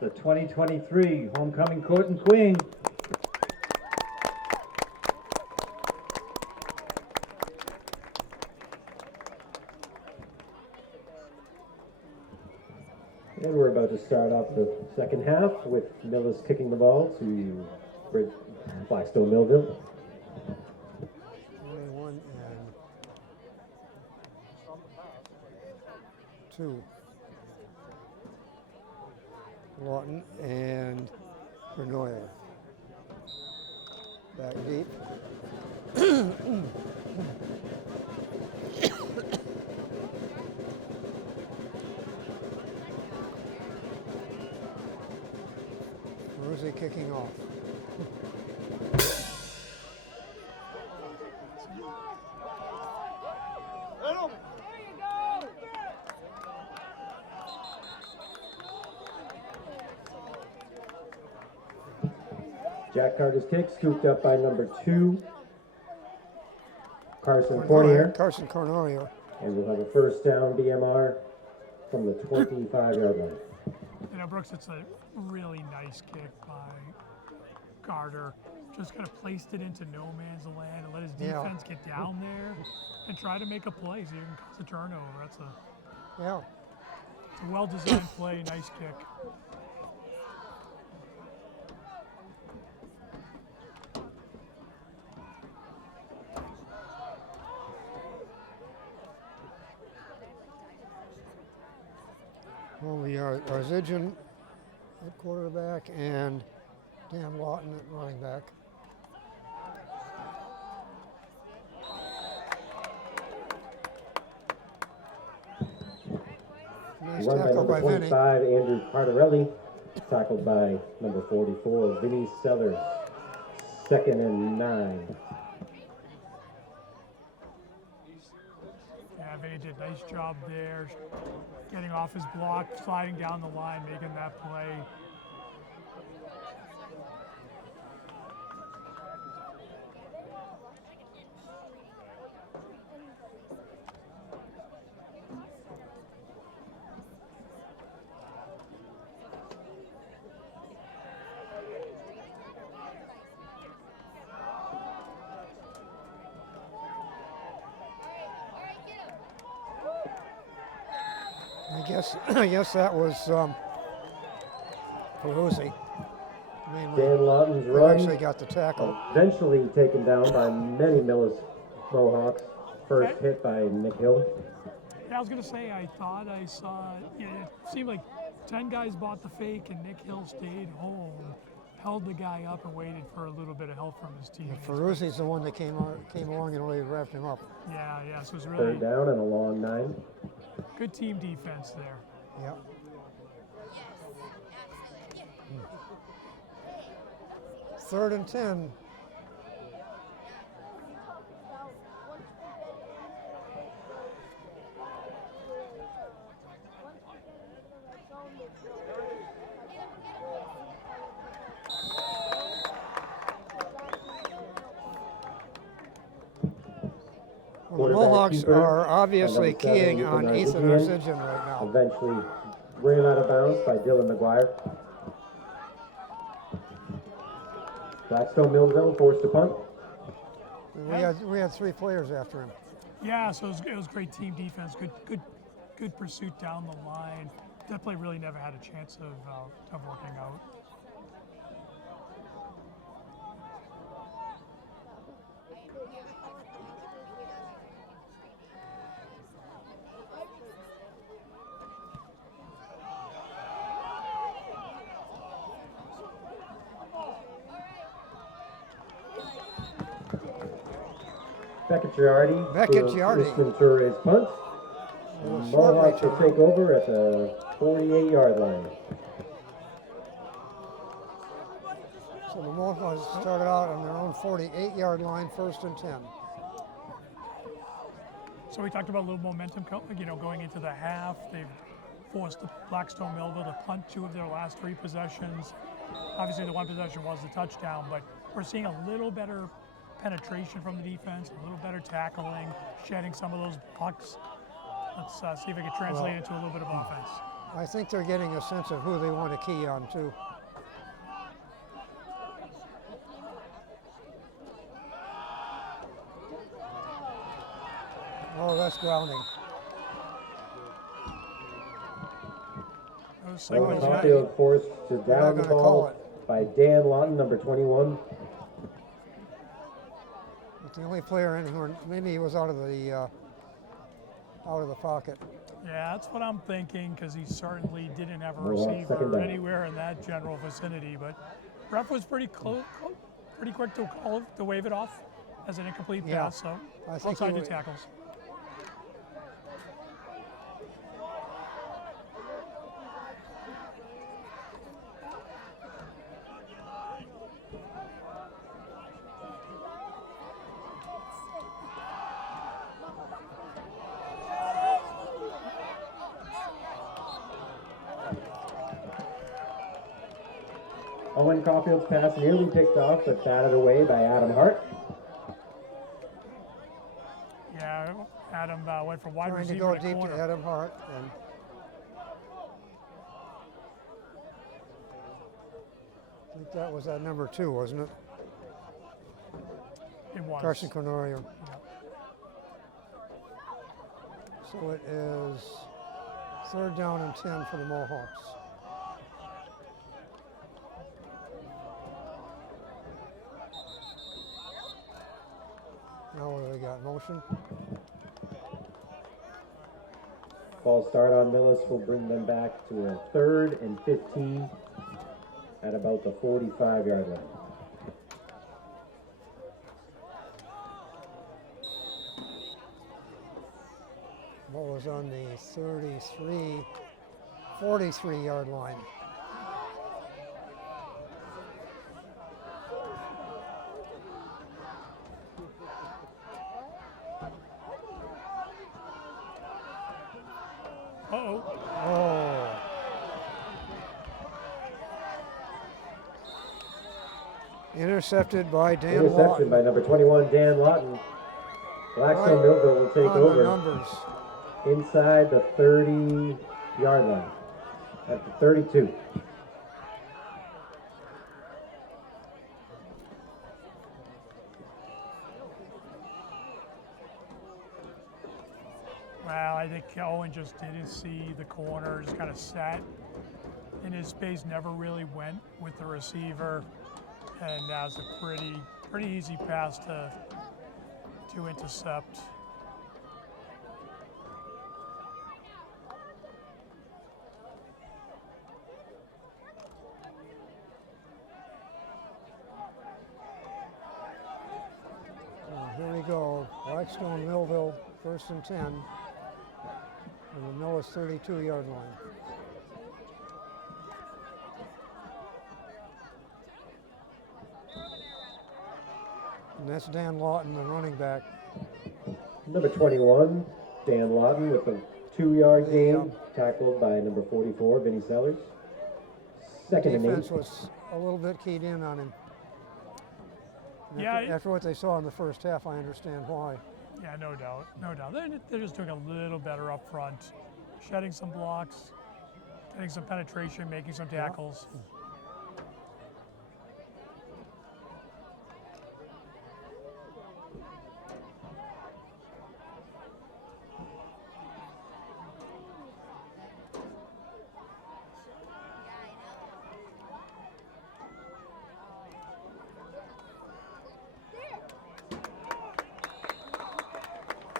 the 2023 homecoming court and queen. And we're about to start off the second half with Millis kicking the ball to Blackstone-Millville. 21 and 2. Lawton and Bernoyer. Back deep. Rosie kicking off. Jack Carter's kick scooped up by number 2, Carson Fournier. Carson Cornelier. And we'll have a first down BMR from the 25-yard line. You know, Brooks, it's a really nice kick by Carter. Just kind of placed it into no man's land and let his defense get down there and try to make a play so you can cause a turnover. It's Yeah. a well-designed play, nice kick. Well, we are Arzigian at quarterback and Dan Lawton at running back. Nice Run by tackle number by Vinny. 25, Andrew Cardarelli. Tackled by number 44, Vinny Sellers. 2nd and 9. Yeah, Vinny did a nice job there, getting off his block, sliding down the line, making that play. I guess that was Peruzzi. Mainly, Dan Lawton's who run actually got the tackle. eventually taken down by many Millis Mohawks. First hit by Nick Hill. Yeah, I was gonna say, I thought I saw, it seemed like 10 guys bought the fake and Nick Hill stayed home, held the guy up and waited for a little bit of help from his team. Peruzzi's the one that came along and really wrapped him up. Yeah, so it was really Third down and a long 9. good team defense there. Yep. Third and 10. Well, the Mohawks keeper, are obviously number 7, keying on Ethan Arsigian right now. Eventually ran out of bounds by Dylan McGuire. Blackstone-Millville forced to punt. We had 3 players after him. Yeah, so it was great team defense, good pursuit down the line. That play really never had a chance of working out. Beckett Giardi. Venture's punt. Mohawks will take over at the 48-yard line. So the Mohawks started out on their own 48-yard line, first and 10. So we talked about a little momentum, going into the half. They've forced the Blackstone-Millville to punt 2 of their last 3 possessions. Obviously, the one possession was the touchdown, but we're seeing a little better penetration from the defense, a little better tackling, shedding some of those pucks. Let's see if it can translate into a little bit of offense. I think they're getting a sense of who they want to key on, too. Oh, that's grounding. Those signals, Caulfield forced to down the ball by Dan Lawton, number 21. But the only player anywhere, maybe he was out of the pocket. Yeah, that's what I'm thinking, because he certainly didn't have a Mohawks receiver anywhere in that general vicinity. But ref was pretty quick to wave it off as an incomplete pass. So outside the tackles. Owen Caulfield's pass nearly picked off, but batted away by Adam Hart. Yeah, Adam went from wide Trying to receiver go deep corner. to Adam Hart. And I think that was at number 2, wasn't it? It was. Carson Conorio. So it is 3rd down and 10 for the Mohawks. Now what do they got? Motion? False start on Millis will bring them back to a 3rd and 15 at about the 45-yard line. What was on the 43-yard line? Intercepted by Dan Lawton. Interception by number 21, Dan Lawton. Blackstone-Millville will take on over the numbers. inside the 30-yard line at the 32. Well, I think Owen just didn't see the corner, just kind of sat in his space, never really went with the receiver, and that was a pretty easy pass to intercept. Here we go. Blackstone-Millville, 1st and 10. And the Millis 32-yard line. And that's Dan Lawton, the running back. Number 21, Dan Lawton with a 2-yard gain, tackled by number 44, Vinny Sellers. Second and 8. Defense was a little bit keyed in on him. And Yeah, after what they saw in the first half, I understand why. Yeah, no doubt, no doubt. They're just doing a little better up front, shedding some blocks, getting some penetration, making some tackles.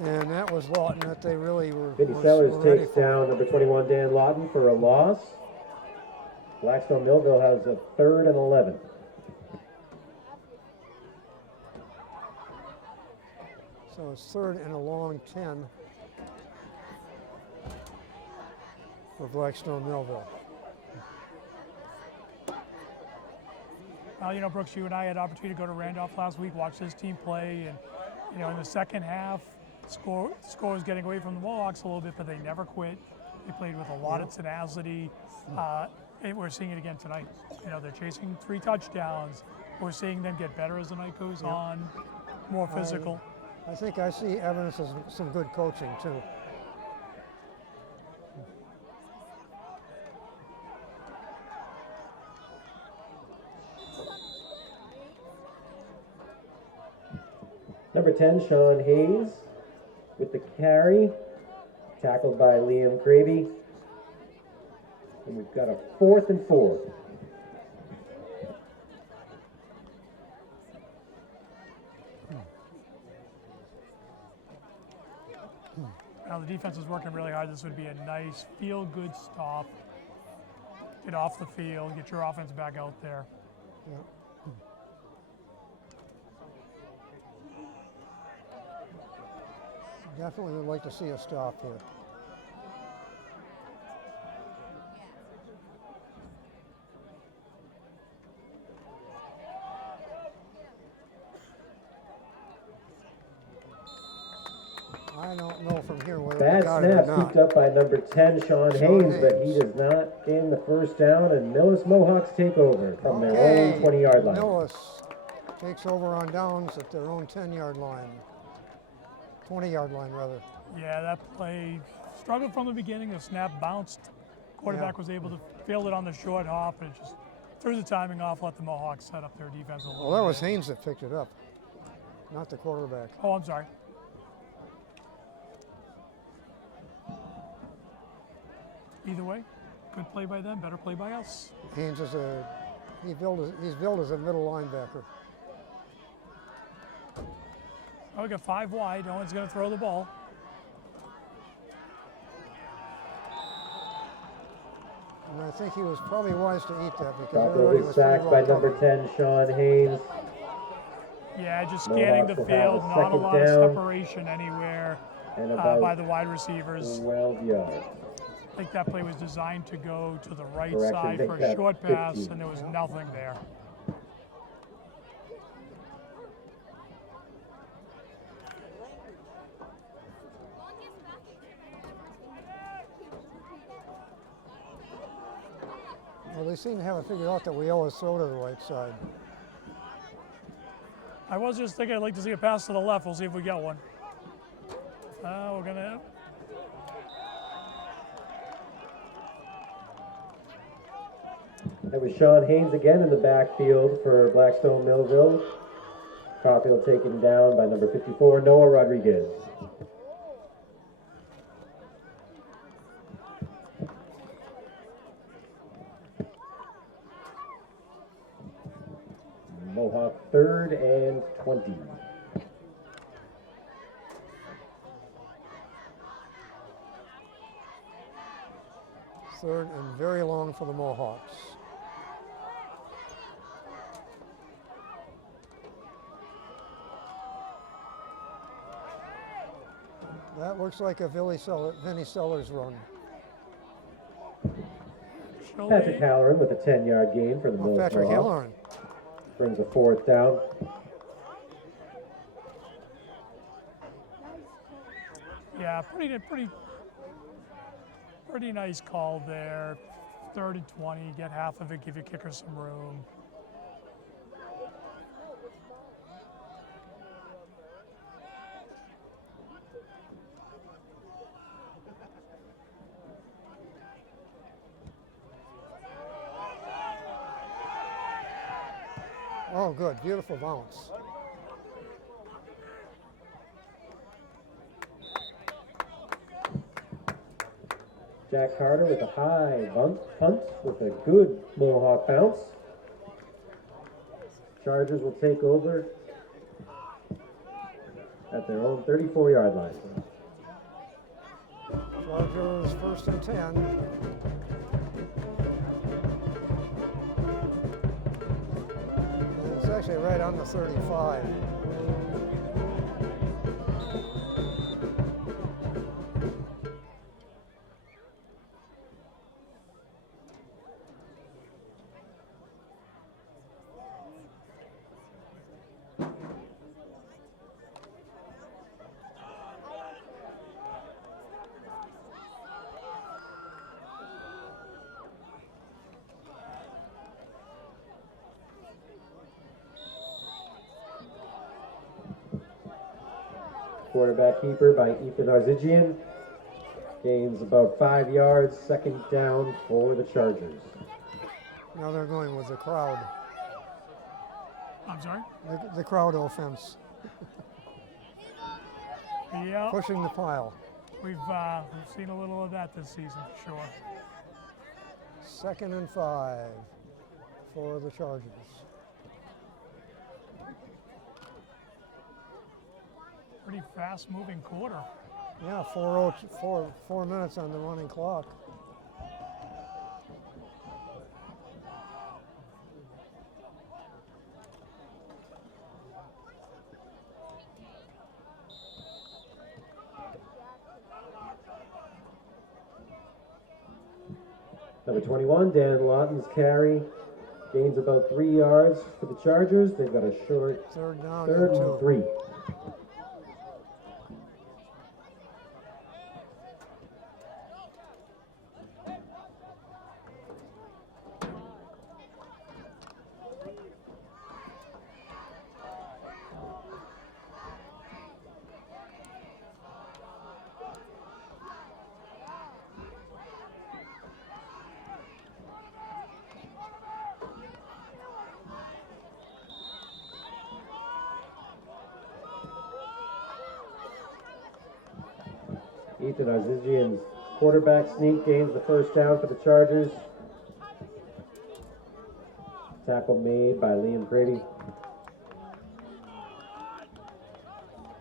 And that was Lawton that they really were. Vinny were Sellers ready takes for. down number 21, Dan Lawton, for a loss. Blackstone-Millville has a 3rd and 11. So it's 3rd and a long 10 for Blackstone-Millville. Well, you know, Brooks, you and I had the opportunity to go to Randolph last week, watch this team play, and you know, in the second half, score was getting away from the Mohawks a little bit, but they never quit. They played with a lot of tenacity. And we're seeing it again tonight. You know, they're chasing 3 touchdowns. We're seeing them get better as the night goes on, more physical. I think I see evidence of some good coaching too. Number 10, Sean Hayes with the carry, tackled by Liam Cravey. And we've got a 4th and 4. Now the defense is working really hard. This would be a nice feel-good stop. Get off the field, get your offense back out there. Yeah. Definitely would like to see a stop here. I don't know from here whether Bad they got it or snap not. scooped up by number 10, Sean Hayes, but he does not gain the first down, and Millis Mohawks take over from their own 20-yard line. Millis takes over on downs at their own 10-yard line. 20-yard line, rather. Yeah, that play struggled from the beginning. The snap bounced. Quarterback was able to field it on the short hop and just threw the timing off, let the Mohawks set up their defense a little Well, that was bit. Haynes that picked it up, not the quarterback. Oh, I'm sorry. Either way, good play by them, better play by us. Haynes is he's billed as a middle linebacker. Oh, we got 5 wide. No one's going to throw the ball. And I think he was probably wise to eat that because Broncos everybody is was sacked by number covered. 10, Sean Hayes. Yeah, just scanning the Mohawks will have field, a not a second lot of down. separation anywhere And about by the wide receivers. 12 yards. I think that play was designed to go to the right Correction, side big for a cut, short pass, 15. and there was nothing there. Well, they seem to have it figured out that we always throw to the right side. I was just thinking I'd like to see a pass to the left. We'll see if we get one. We're going to... That was Sean Haynes again in the backfield for Blackstone-Millville. Caulfield taken down by number 54, Noah Rodriguez. Mohawk 3rd and 20. Third and very long for the Mohawks. That looks like a Vinnie Sellers run. Patrick Halloran with a 10-yard gain for the Millis Patrick Mohawks. Halloran. Brings a 4th down. Yeah, pretty nice call there. 3rd and 20, get half of it, give your kicker some room. Oh, good, beautiful bounce. Jack Carter with a high punt with a good Mohawk bounce. Chargers will take over at their own 34-yard line. Chargers 1st and 10. It's actually right on the 35. Quarterback keeper by Ethan Arzigian. Gains about 5 yards, 2nd down for the Chargers. Now they're going with the crowd. I'm sorry? The crowd offense. Yeah, Pushing the pile. we've seen a little of that this season for sure. 2nd and 5 for the Chargers. Pretty fast-moving quarter. Yeah, 4 minutes on the running clock. Number 21, Dan Lawton's carry. Gains about 3 yards for the Chargers. They've got a short 3rd down 3rd and and 2. 3. Ethan Arzigian's quarterback sneak gains the 1st down for the Chargers. Tackle made by Liam Grady.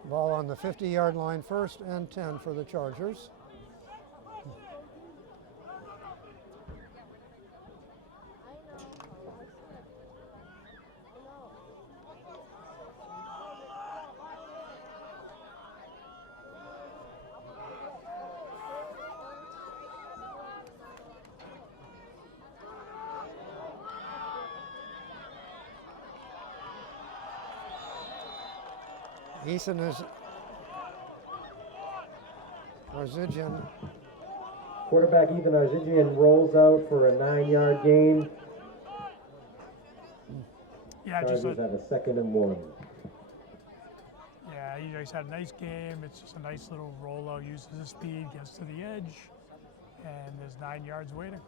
Ball on the 50-yard line, 1st and 10 for the Chargers. Ethan is Arzigian. Quarterback Ethan Arzigian rolls out for a 9-yard gain. Yeah, Chargers have a 2nd and 1. Yeah, he's had a nice game. It's just a nice little rollout, uses his speed, gets to the edge, and there's 9 yards waiting.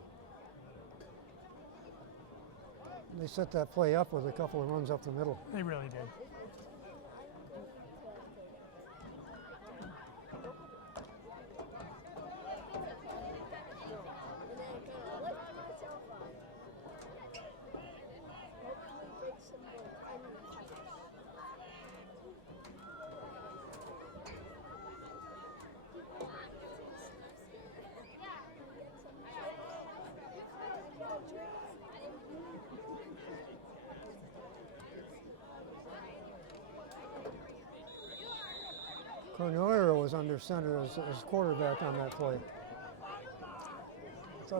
They set that play up with a couple of runs up the middle. They really did. Cornelio was under center as quarterback on that play.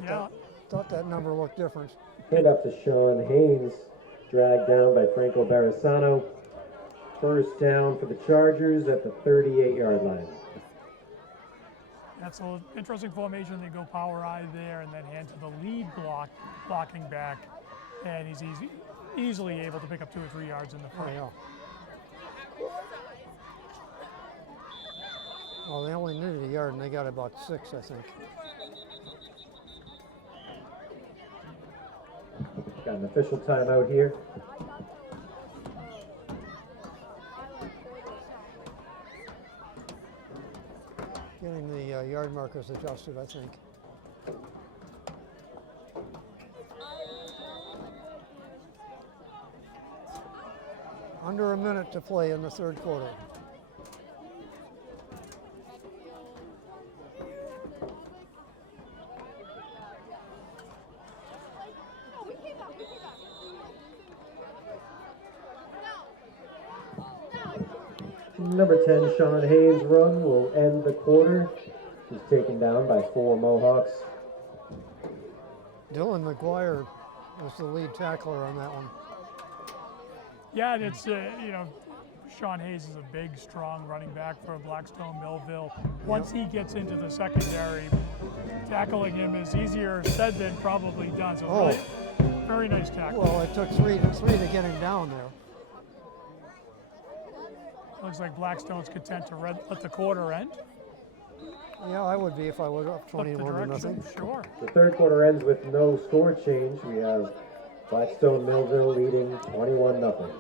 Yeah. Thought that number looked different. Hit up to Sean Haynes, dragged down by Franco Barisano. First down for the Chargers at the 38-yard line. That's an interesting formation. They go power eye there and then hand to the lead blocking back. And he's easily able to pick up 2 or 3 yards in the front. Oh, yeah. Well, they only needed a yard and they got about 6, I think. Got an official timeout here. Getting the yard markers adjusted, I think. Under a minute to play in the third quarter. Number 10, Sean Hayes' run will end the quarter. He's taken down by 4 Mohawks. Dylan McGuire was the lead tackler on that one. Yeah, and it's, Sean Hayes is a big, strong running back for Blackstone-Millville. Once he gets into the secondary, tackling him is easier said than probably done. So really, very nice tackle. Well, it took three to get him down there. Looks like Blackstone's content to let the quarter end. Yeah, I would be if I was up 21-0. Sure. The third quarter ends with no score change. We have Blackstone-Millville leading 21-0.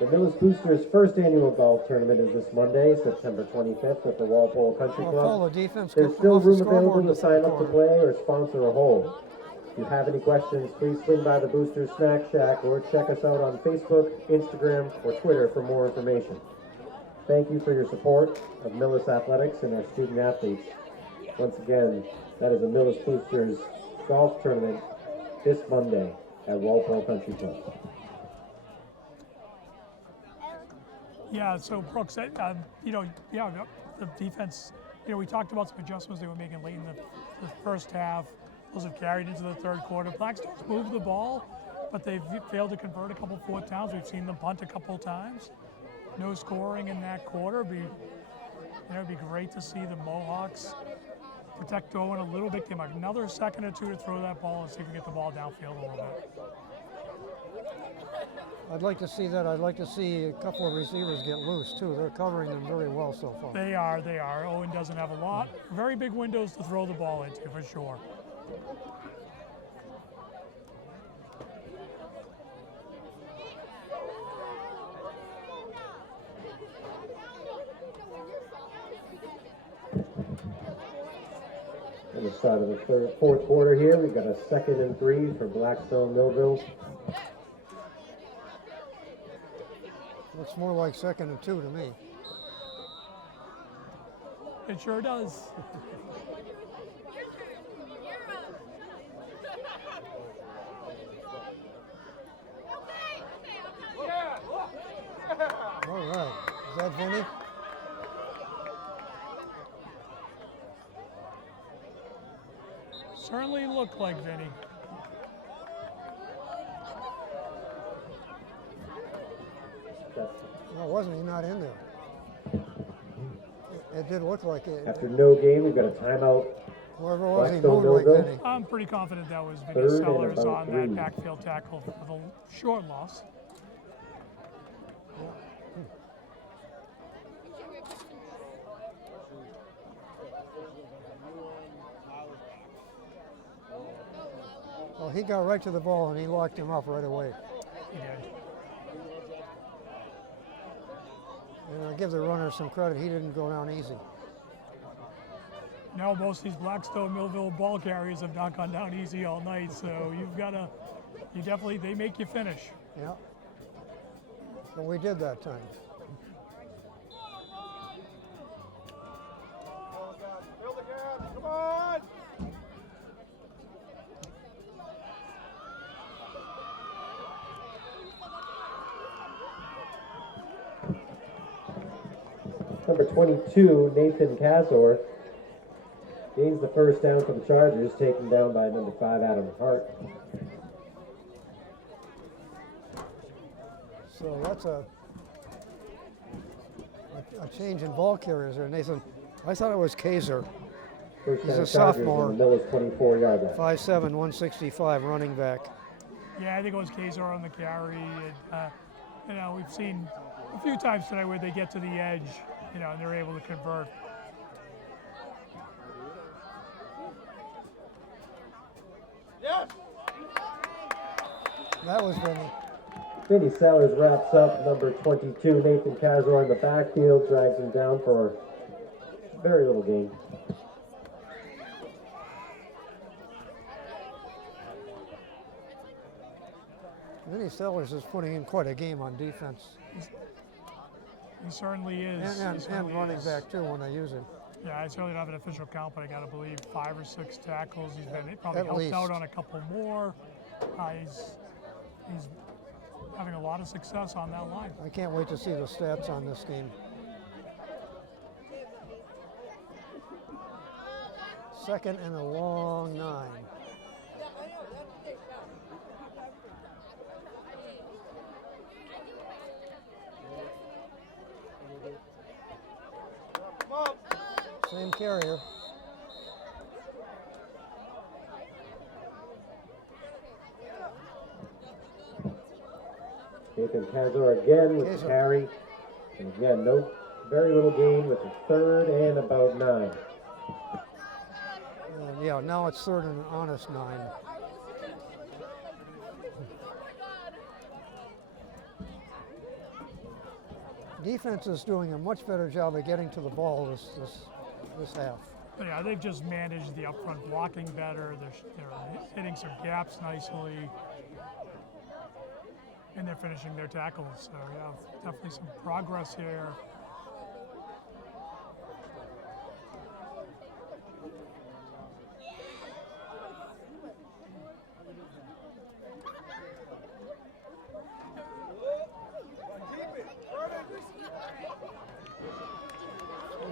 The Millis Boosters' first annual golf tournament is this Monday, September 25th at the Walpole Country Club. There's still room available to sign up to play or sponsor a hole. If you have any questions, please swing by the Boosters Snack Shack or check us out on Facebook, Instagram, or Twitter for more information. Thank you for your support of Millis Athletics and our student athletes. Once again, that is a Millis Boosters golf tournament this Monday at Walpole Country Club. Yeah, so Brooks, the defense, we talked about some adjustments they were making late in the first half. Those have carried into the third quarter. Blackstone's moved the ball, but they've failed to convert a couple fourth downs. We've seen them punt a couple times. No scoring in that quarter. It'd be great to see the Mohawks protect Owen a little bit, give him another second or 2 to throw that ball and see if we can get the ball downfield a little bit. I'd like to see that. I'd like to see a couple of receivers get loose too. They're covering them very well so far. They are. Owen doesn't have a lot. Very big windows to throw the ball into for sure. On the start of the fourth quarter here, we've got a 2nd and 3 for Blackstone-Millville. Looks more like 2nd and 2 to me. It sure does. All right. Is that Vinny? Certainly looked like Vinny. No, wasn't he not in there? It did look like it. After no game, we've got a timeout. Whoever it was, he moved like Vinny. I'm pretty confident that was Vinny Third and Sellers about on 3. that backfield tackle for the short loss. Well, he got right to the ball and he locked him up right away. He did. And I give the runner some credit. He didn't go down easy. No, most of these Blackstone-Millville ball carriers have not gone down easy all night, so they make you finish. Yeah. But we did that time. Come on! number 22, Nathan Kazor, gains the first down for the Chargers, taken down by number 5, Adam Hart. So that's a change in ball carriers there, Nathan. I thought it was Kaiser. First He's down a Chargers sophomore. on the Millis 24-yard line. 5'7", 165, running back. Yeah, I think it was Kazor on the carry. And, we've seen a few times today where they get to the edge, and they're able to convert. Yes. That was Vinny. Vinny Sellers wraps up number 22, Nathan Kazor in the backfield, drags him down for very little gain. Vinny Sellers is putting in quite a game on defense. He certainly is. And running back too when they use him. Yeah, I certainly don't have an official count, but I got to believe 5 or 6 tackles. He's been probably At helped least. out on a couple more. He's having a lot of success on that line. I can't wait to see the stats on this game. Second and a long 9. Same carrier. Nathan Kazor again with the carry. And again, very little gain with the third and about 9. Yeah, now it's third and an honest 9. Defense is doing a much better job of getting to the ball this half. But yeah, they've just managed the upfront blocking better. They're hitting some gaps nicely. And they're finishing their tackles. So yeah, definitely some progress here.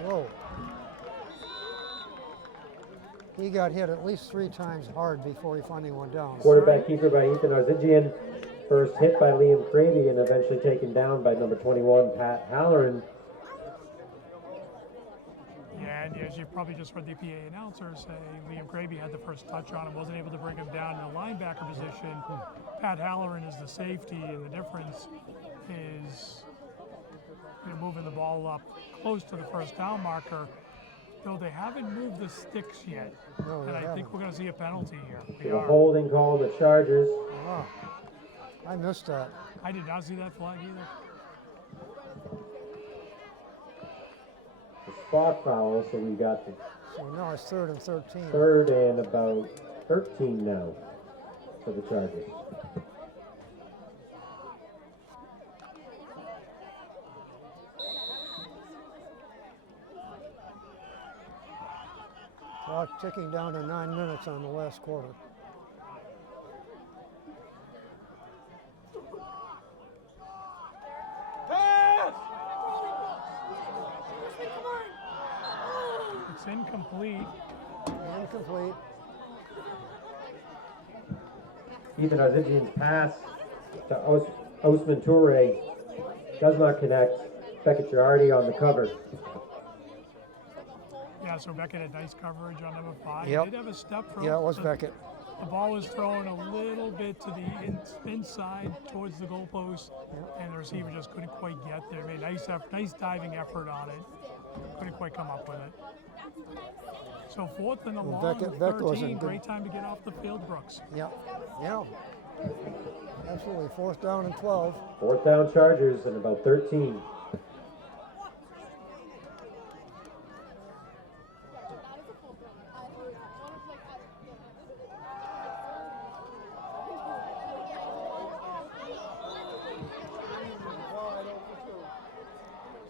Whoa. He got hit at least 3 times hard before he finally went down. Quarterback keeper by Ethan Arzigian. First hit by Liam Cravey and eventually taken down by number 21, Pat Halloran. Yeah, and as you probably just heard the PA announcer say, Liam Cravey had the first touch on him, wasn't able to bring him down in the linebacker position. Pat Halloran is the safety, and the difference is moving the ball up close to the first down marker. Though they haven't moved the sticks yet, No, and I haven't. think we're going to see a penalty here. A holding call to the Chargers. Oh, I missed that. I did not see that flag either. The spot foul, so we got the So now it's third and 13. third and about 13 now for the Chargers. Clock ticking down to 9 minutes on the last quarter. Pass! It's incomplete. Incomplete. Ethan Arzigian's pass to Osman Toure does not connect. Beckett Girardi on the cover. Yeah, so Beckett had nice coverage on number 5. Yep. He did have a step from. Yeah, it was Beckett. The ball was thrown a little bit to the inside towards the goalpost, and the receiver just couldn't quite get there. Made a nice diving effort on it. Couldn't quite come up with it. So fourth and a long Beckett was 13. in good- Great time to get off the field, Brooks. Yeah, yeah. Absolutely. 4th down and 12. Fourth down Chargers and about 13.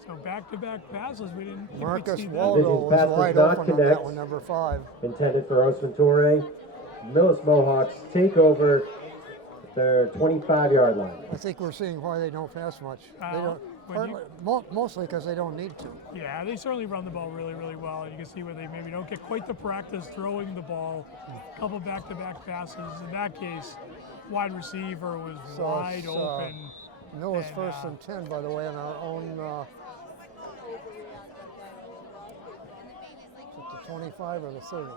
So back-to-back passes. We didn't think we'd Marcus see that. Waldo was Pass does wide not open on connect. that one, number 5. Intended for Osman Toure. Millis Mohawks take over their 25-yard line. I think we're seeing why they don't pass much. Mostly because they don't need to. Yeah, they certainly run the ball really, really well. And you can see where they maybe don't get quite the practice throwing the ball. A couple back-to-back passes. In that case, wide receiver was wide open. Millis first and 10, by the way, on our own. Is it the 25 or the 30?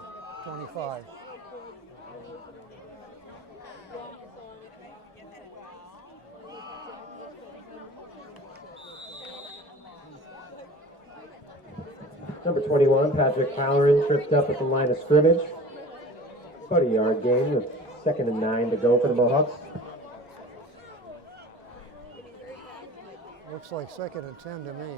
25. Number 21, Patrick Halloran, tripped up at the line of scrimmage. About a yard gain with 2nd and 9 to go for the Mohawks. Looks like 2nd and 10 to me.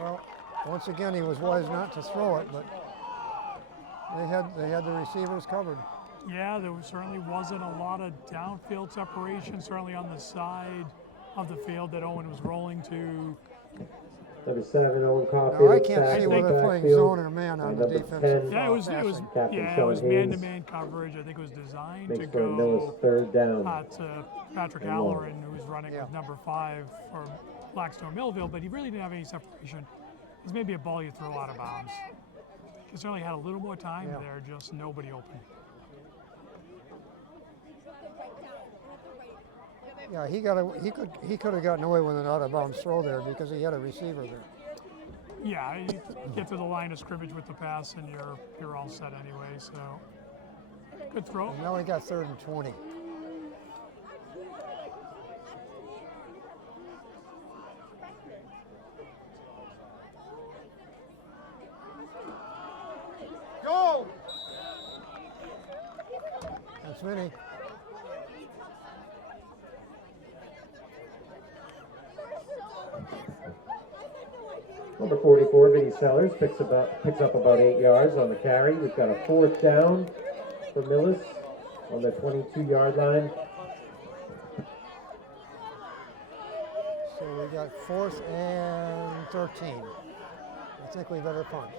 Well, once again, he was wise not to throw it, but they had the receivers covered. Yeah, there certainly wasn't a lot of downfield separation, certainly on the side of the field that Owen was rolling to. Number 7, Owen Caulfield. Now, I can't see whether they're playing zone or man on the defensive. Yeah, it was man-to-man coverage. I think it was designed to go Millis 3rd down. To Patrick Halloran, who was running with number 5 for Blackstone-Millville, but he really didn't have any separation. It was maybe a ball you throw out of bounds. He certainly had a little more time there, just nobody open. Yeah, he could have gotten away with an out of bounds throw there because he had a receiver there. Yeah, you get to the line of scrimmage with the pass and you're all set anyway. So good throw. And now he got 3rd and 20. Go! That's Vinny. Number 44, Vinny Sellers, picks up about 8 yards on the carry. We've got a 4th down for Millis on the 22-yard line. So we got 4th and 13. I think we better punt.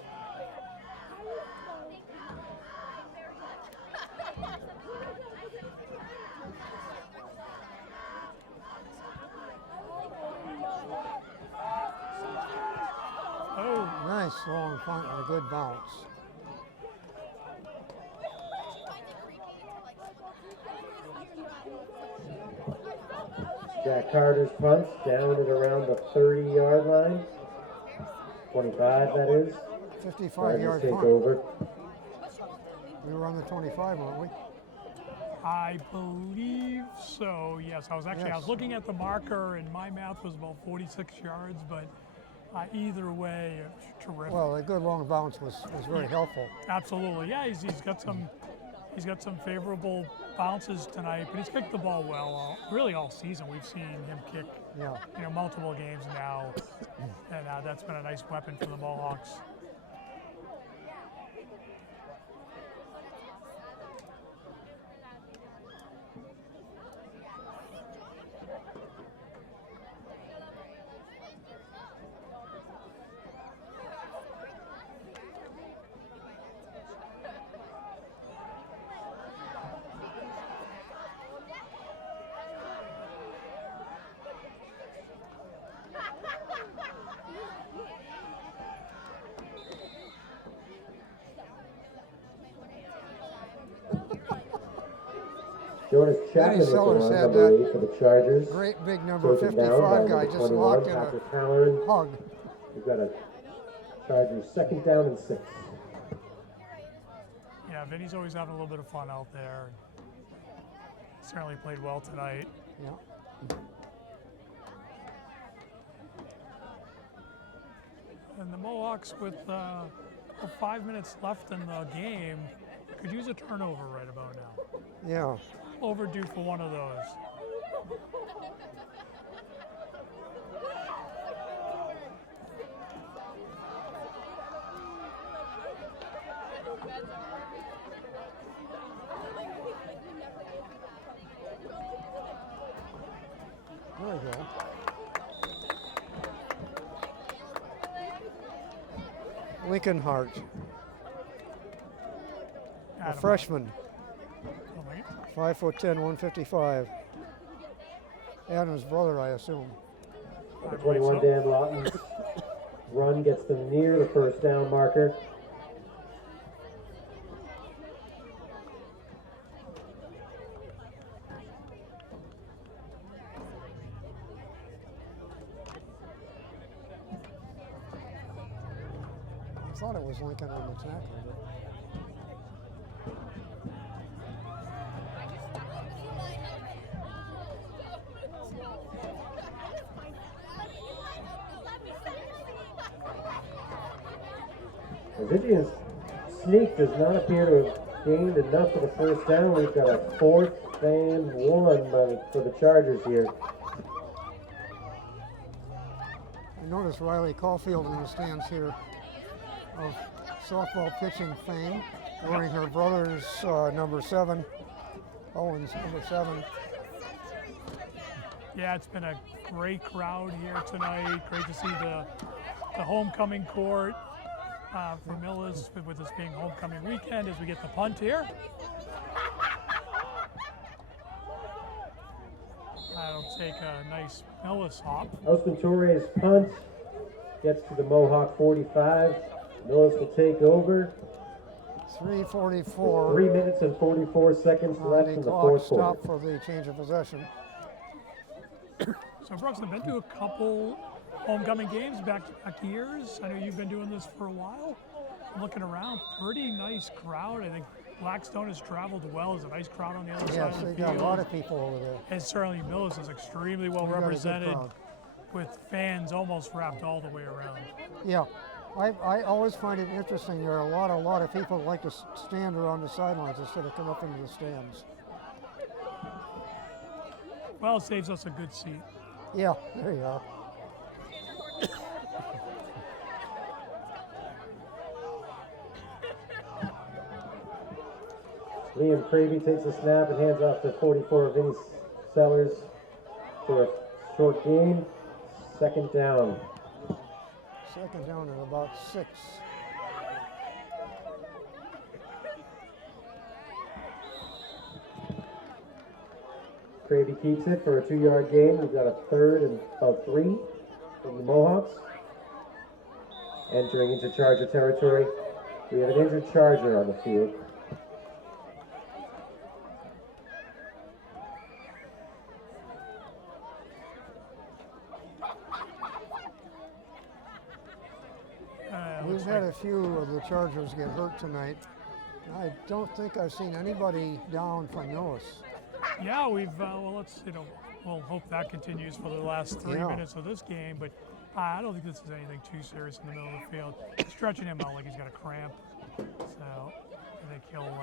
Nice long punt and a good bounce. Jack Carter's punt down at around the 30-yard line. 25, that is. 55-yard take punt. over. We were on the 25, weren't we? I believe so, yes. I was looking at the marker and my math was about 46 yards, but either way, terrific. Well, a good long bounce was very helpful. Absolutely, yeah. He's got some favorable bounces tonight, but he's kicked the ball well. Really, all season we've seen him kick. Multiple games now, and that's been a nice weapon for the Mohawks. Jonas Chapman was Sellers on had number 8 for the Chargers. Great big number Taken down 55 by guy number just 21, locked in Patrick a Halloran. hug. We've got a Chargers 2nd down and 6. Yeah, Vinny's always having a little bit of fun out there. Certainly played well tonight. Yeah. And the Mohawks, with 5 minutes left in the game, could use a turnover right about now. Yeah. Overdue for one of those. Lincoln Hart, a Adam. freshman, Oh, my God. 5'10", 155. Adam's brother, I assume. Number 21, Dan Lawton's run gets them near the first down marker. I thought it was Lincoln on the tackle. But Virginia's sneak does not appear to have gained enough for the first down. We've got a 4th and 1 for the Chargers here. I noticed Riley Caulfield in the stands here of softball pitching fame, wearing her brother's number 7, Owen's number 7. Yeah, it's been a great crowd here tonight. Great to see the homecoming court for Millis, with this being homecoming weekend as we get the punt here. That'll take a nice Millis hop. Austin Torres' punt gets to the Mohawk 45. Millis will take over. 3:44. 3 minutes and 44 seconds left The in the clock fourth stopped quarter. for the change of possession. So Brooks, I've been to a couple homecoming games back-to-back years. I know you've been doing this for a while. I'm looking around, pretty nice crowd. I think Blackstone has traveled well. There's a nice crowd on the other side Yes, of the they've field. got a lot of people over there. And certainly Millis is extremely well We've got a good represented, crowd. with fans almost wrapped all the way around. Yeah, I always find it interesting. There are a lot of people that like to stand around the sidelines instead of come up into the stands. Well, it saves us a good seat. Yeah, there you are. Liam Cravey takes a snap and hands off to 44 Vinny Sellers for a short gain. 2nd down. 2nd down at about 6. Cravey keeps it for a 2-yard gain. We've got a 3rd and about 3 from the Mohawks. Entering into Charger territory, we have an injured Charger on the field. We've had a few of the Chargers get hurt tonight. I don't think I've seen anybody down from Millis. Yeah, we've well, we'll hope that continues for the last 3 Yeah. minutes of this game. But I don't think this is anything too serious in the middle of the field. Stretching him out like he's got a cramp, so I think he'll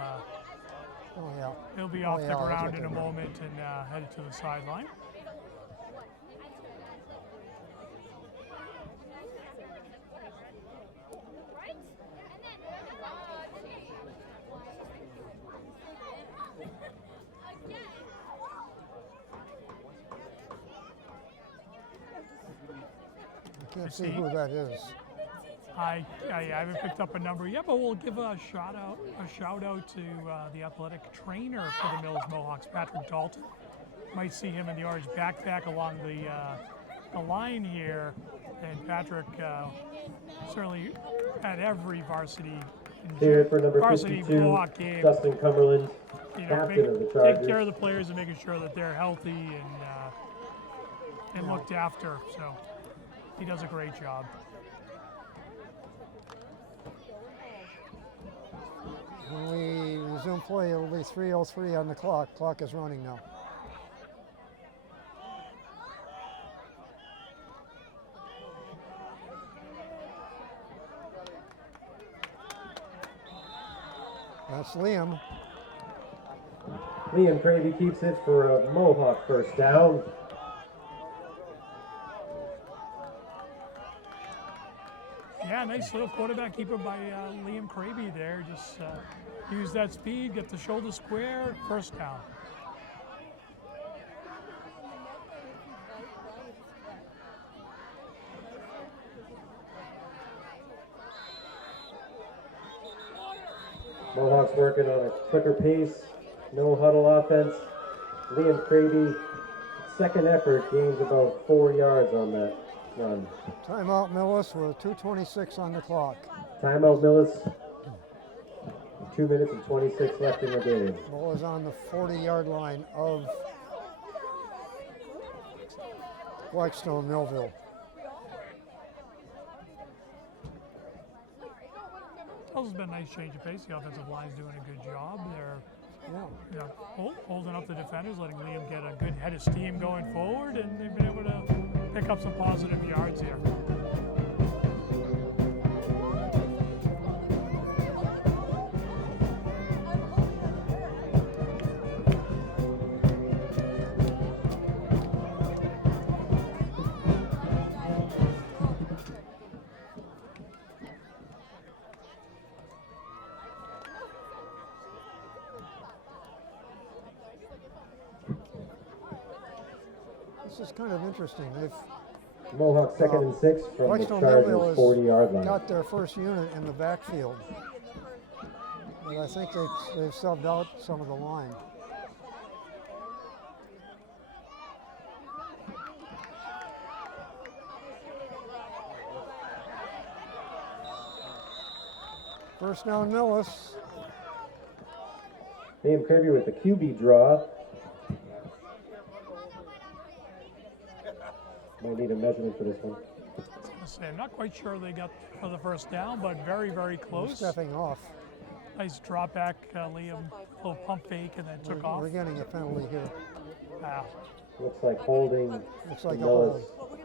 Oh yeah. he'll be Oh, off yeah, the that's ground what in a they're doing. moment and headed to the sideline. I can't see who that is. I haven't picked up a number yet, but we'll give a shout out to the athletic trainer for the Millis Mohawks, Patrick Dalton. Might see him in the orange backpack along the line here, and Patrick certainly at every varsity Here for number varsity 52, Mohawk game, Dustin Cumberland, captain of the Chargers. take care of the players and making sure that they're healthy and looked after. So he does a great job. When we resume play, it'll be 3:03 on the clock. Clock is running now. That's Liam. Liam Cravey keeps it for a Mohawk 1st down. Yeah, nice little quarterback keeper by Liam Cravey there. Just use that speed, get the shoulder square, 1st down. Mohawks working on a quicker pace, no huddle offense. Liam Cravey, second effort, gains about 4 yards on that run. Timeout Millis with 2:26 on the clock. Timeout Millis. 2 minutes and 26 left in the game. Ball is on the 40-yard line of Blackstone-Millville. This has been a nice change of pace. The offensive line's doing a good job. They're holding up the defenders, letting Liam get a good head of steam going forward, and they've been able to pick up some positive yards here. This is kind of interesting. They've Mohawks second and 6 from the Blackstone-Millville Chargers' 40-yard line. got their first unit in the backfield, but I think they've subbed out some of the line. First down, Millis. Liam Kirby with the QB draw. Might need a measurement for this one. I'm not quite sure they got for the first down, but very, very close. Stepping off. Nice drop back, Liam, little pump fake, and then took off. We're getting a penalty here. Wow. Looks like holding. Looks like a Millis hold.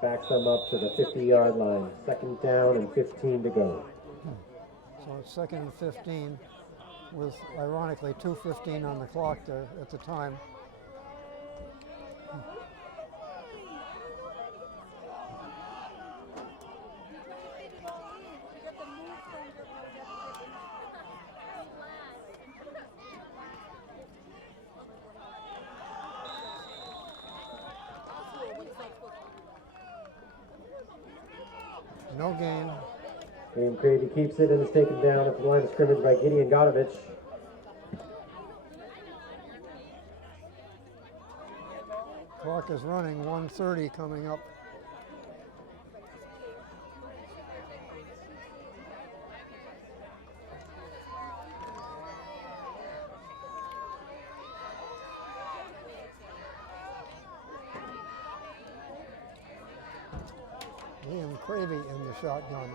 backs them up to the 50-yard line. Second down and 15 to go. So it's second and 15 with, ironically, 2:15 on the clock there at the time. No gain. Liam Cravey keeps it and is taken down at the line of scrimmage by Gideon Godovich. Clock is running, 1:30 coming up. Liam Cravey in the shotgun.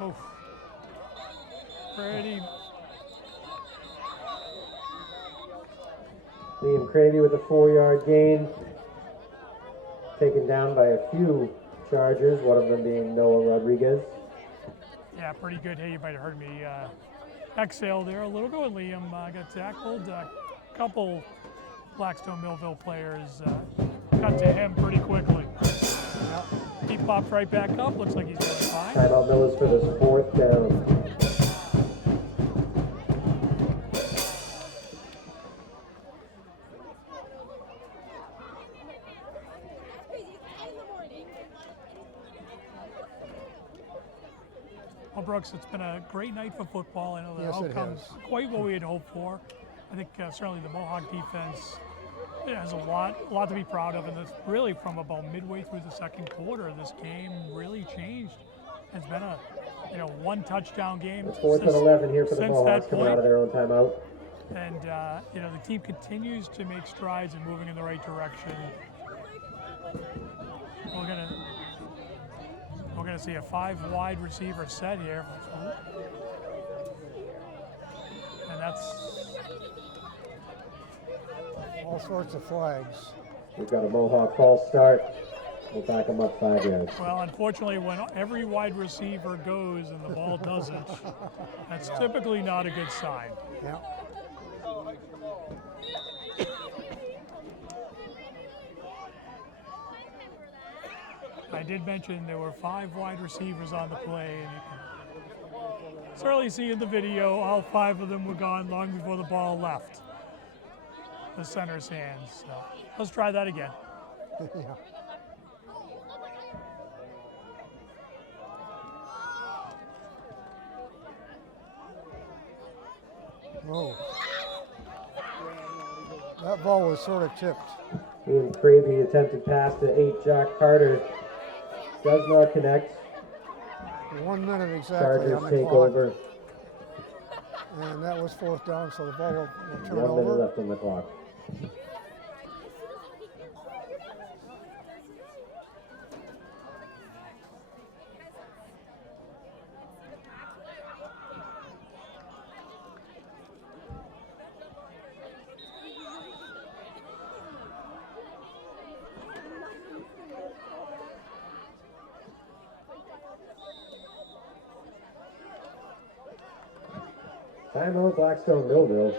Oof. Pretty. Liam Cravey with a 4-yard gain. Taken down by a few Chargers, one of them being Noah Rodriguez. Yeah, pretty good. Hey, you might have heard me exhale there a little bit. Liam got tackled. A couple Blackstone-Millville players got to him pretty quickly. Yep. He popped right back up. Looks like he's doing fine. Timeout Millis for this 4th down. Well, Brooks, it's been a great night for football. I know the Yes, it outcome's has. quite what we had hoped for. I think certainly the Mohawk defense has a lot to be proud of, and it's really from about midway through the second quarter, this game really changed. It's been a one touchdown game. It's 4th and 11 here for the Mohawks coming out of their own timeout. And the team continues to make strides and moving in the right direction. We're gonna see a 5 wide receiver set here, and that's All sorts of flags. We've got a Mohawk false start. We'll back them up 5 yards. well. Unfortunately, when every wide receiver goes and the ball doesn't, that's typically not a good sign. Yeah. I did mention there were 5 wide receivers on the play, and you can certainly see in the video all 5 of them were gone long before the ball left the center's hands. So let's try that again. Yeah. Oh. That ball was sort of tipped. Ian Craby attempted pass to 8 Jack Carter. Does not connect. 1 minute exactly Chargers on the take clock. over. And that was 4th down, so the ball will turn 1 minute over. left on the clock. Timeout, Blackstone-Millville.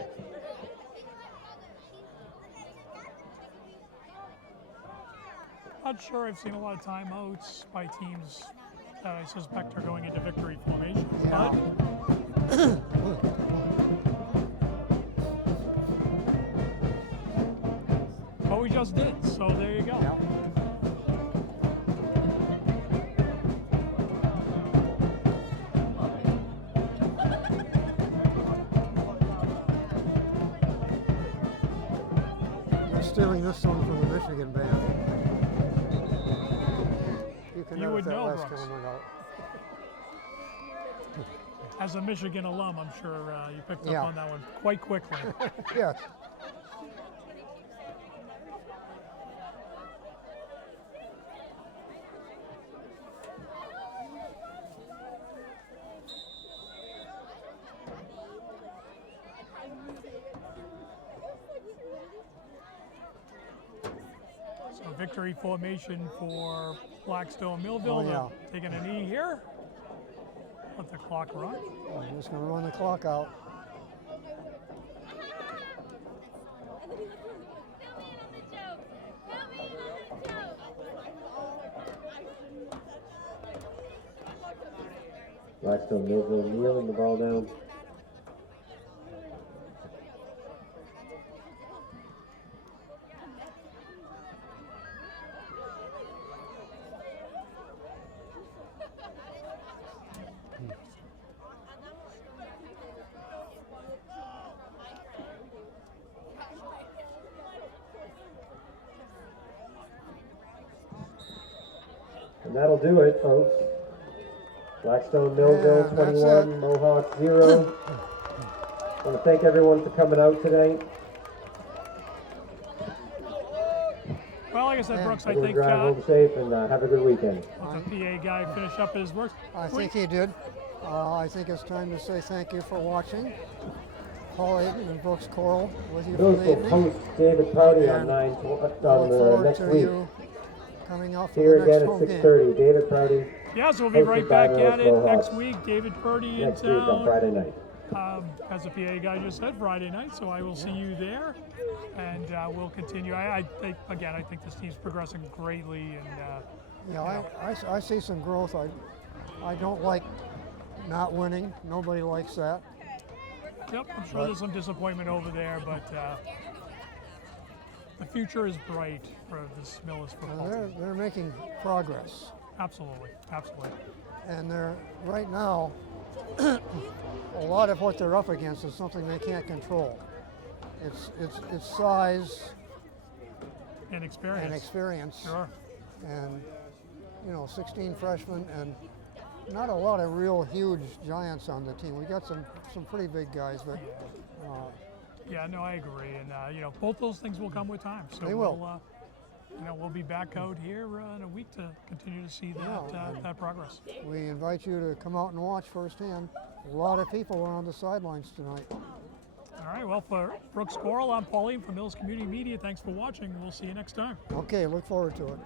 Not sure I've seen a lot of timeouts by teams that I suspect are going into victory formation. Yeah. But we just did, so there you go. Yeah. They're stealing this song from the Michigan band. You can You edit would that know, last Brooks. comment out. As a Michigan alum, I'm sure you picked up Yeah. on that one quite quickly. Yes. So victory formation for Blackstone-Millville. Oh, yeah. They're taking a knee here. Let the clock run. I'm just going to run the clock out. Blackstone-Millville kneeling the ball down. And that'll do it, folks. Blackstone-Millville And that's 21, it. Mohawks 0. I want to thank everyone for coming out tonight. Well, like I said, Yeah. Brooks, I Everyone think drive home safe and have a good weekend. let the PA guy finish up his work. I think he did. I think it's time to say thank you for watching. Paul Ayton and Brooks Coral with you for Those the will evening. host David Prouty on And 9 I look on forward next to week. you coming out for Here the again next at home game. 6:30. David Prouty Yeah, so we'll be hosted right by back Millis at it next Mohawks week. David Purdy in next week on town. Friday night. As the PA guy just said, Friday night, so I will see you there, and we'll continue. I think, again, I think this team's progressing greatly, and Yeah, I see some growth. I don't like not winning. Nobody likes that. yep, I'm sure there's some disappointment over there, but the future is bright for this Millis football team. They're making progress. Absolutely, absolutely. And they're right now, a lot of what they're up against is something they can't control. It's size And experience. and experience, Sure. and 16 freshmen and not a lot of real huge giants on the team. We got some pretty big guys, but Yeah, no, I agree, and both those things will come with time. So They will. we'll be back out here in a week to continue to see that progress. we invite you to come out and watch firsthand. A lot of people are on the sidelines tonight. All right, well, for Brooks Coral, I'm Pauline from Millis Community Media. Thanks for watching. We'll see you next time. Okay, look forward to it.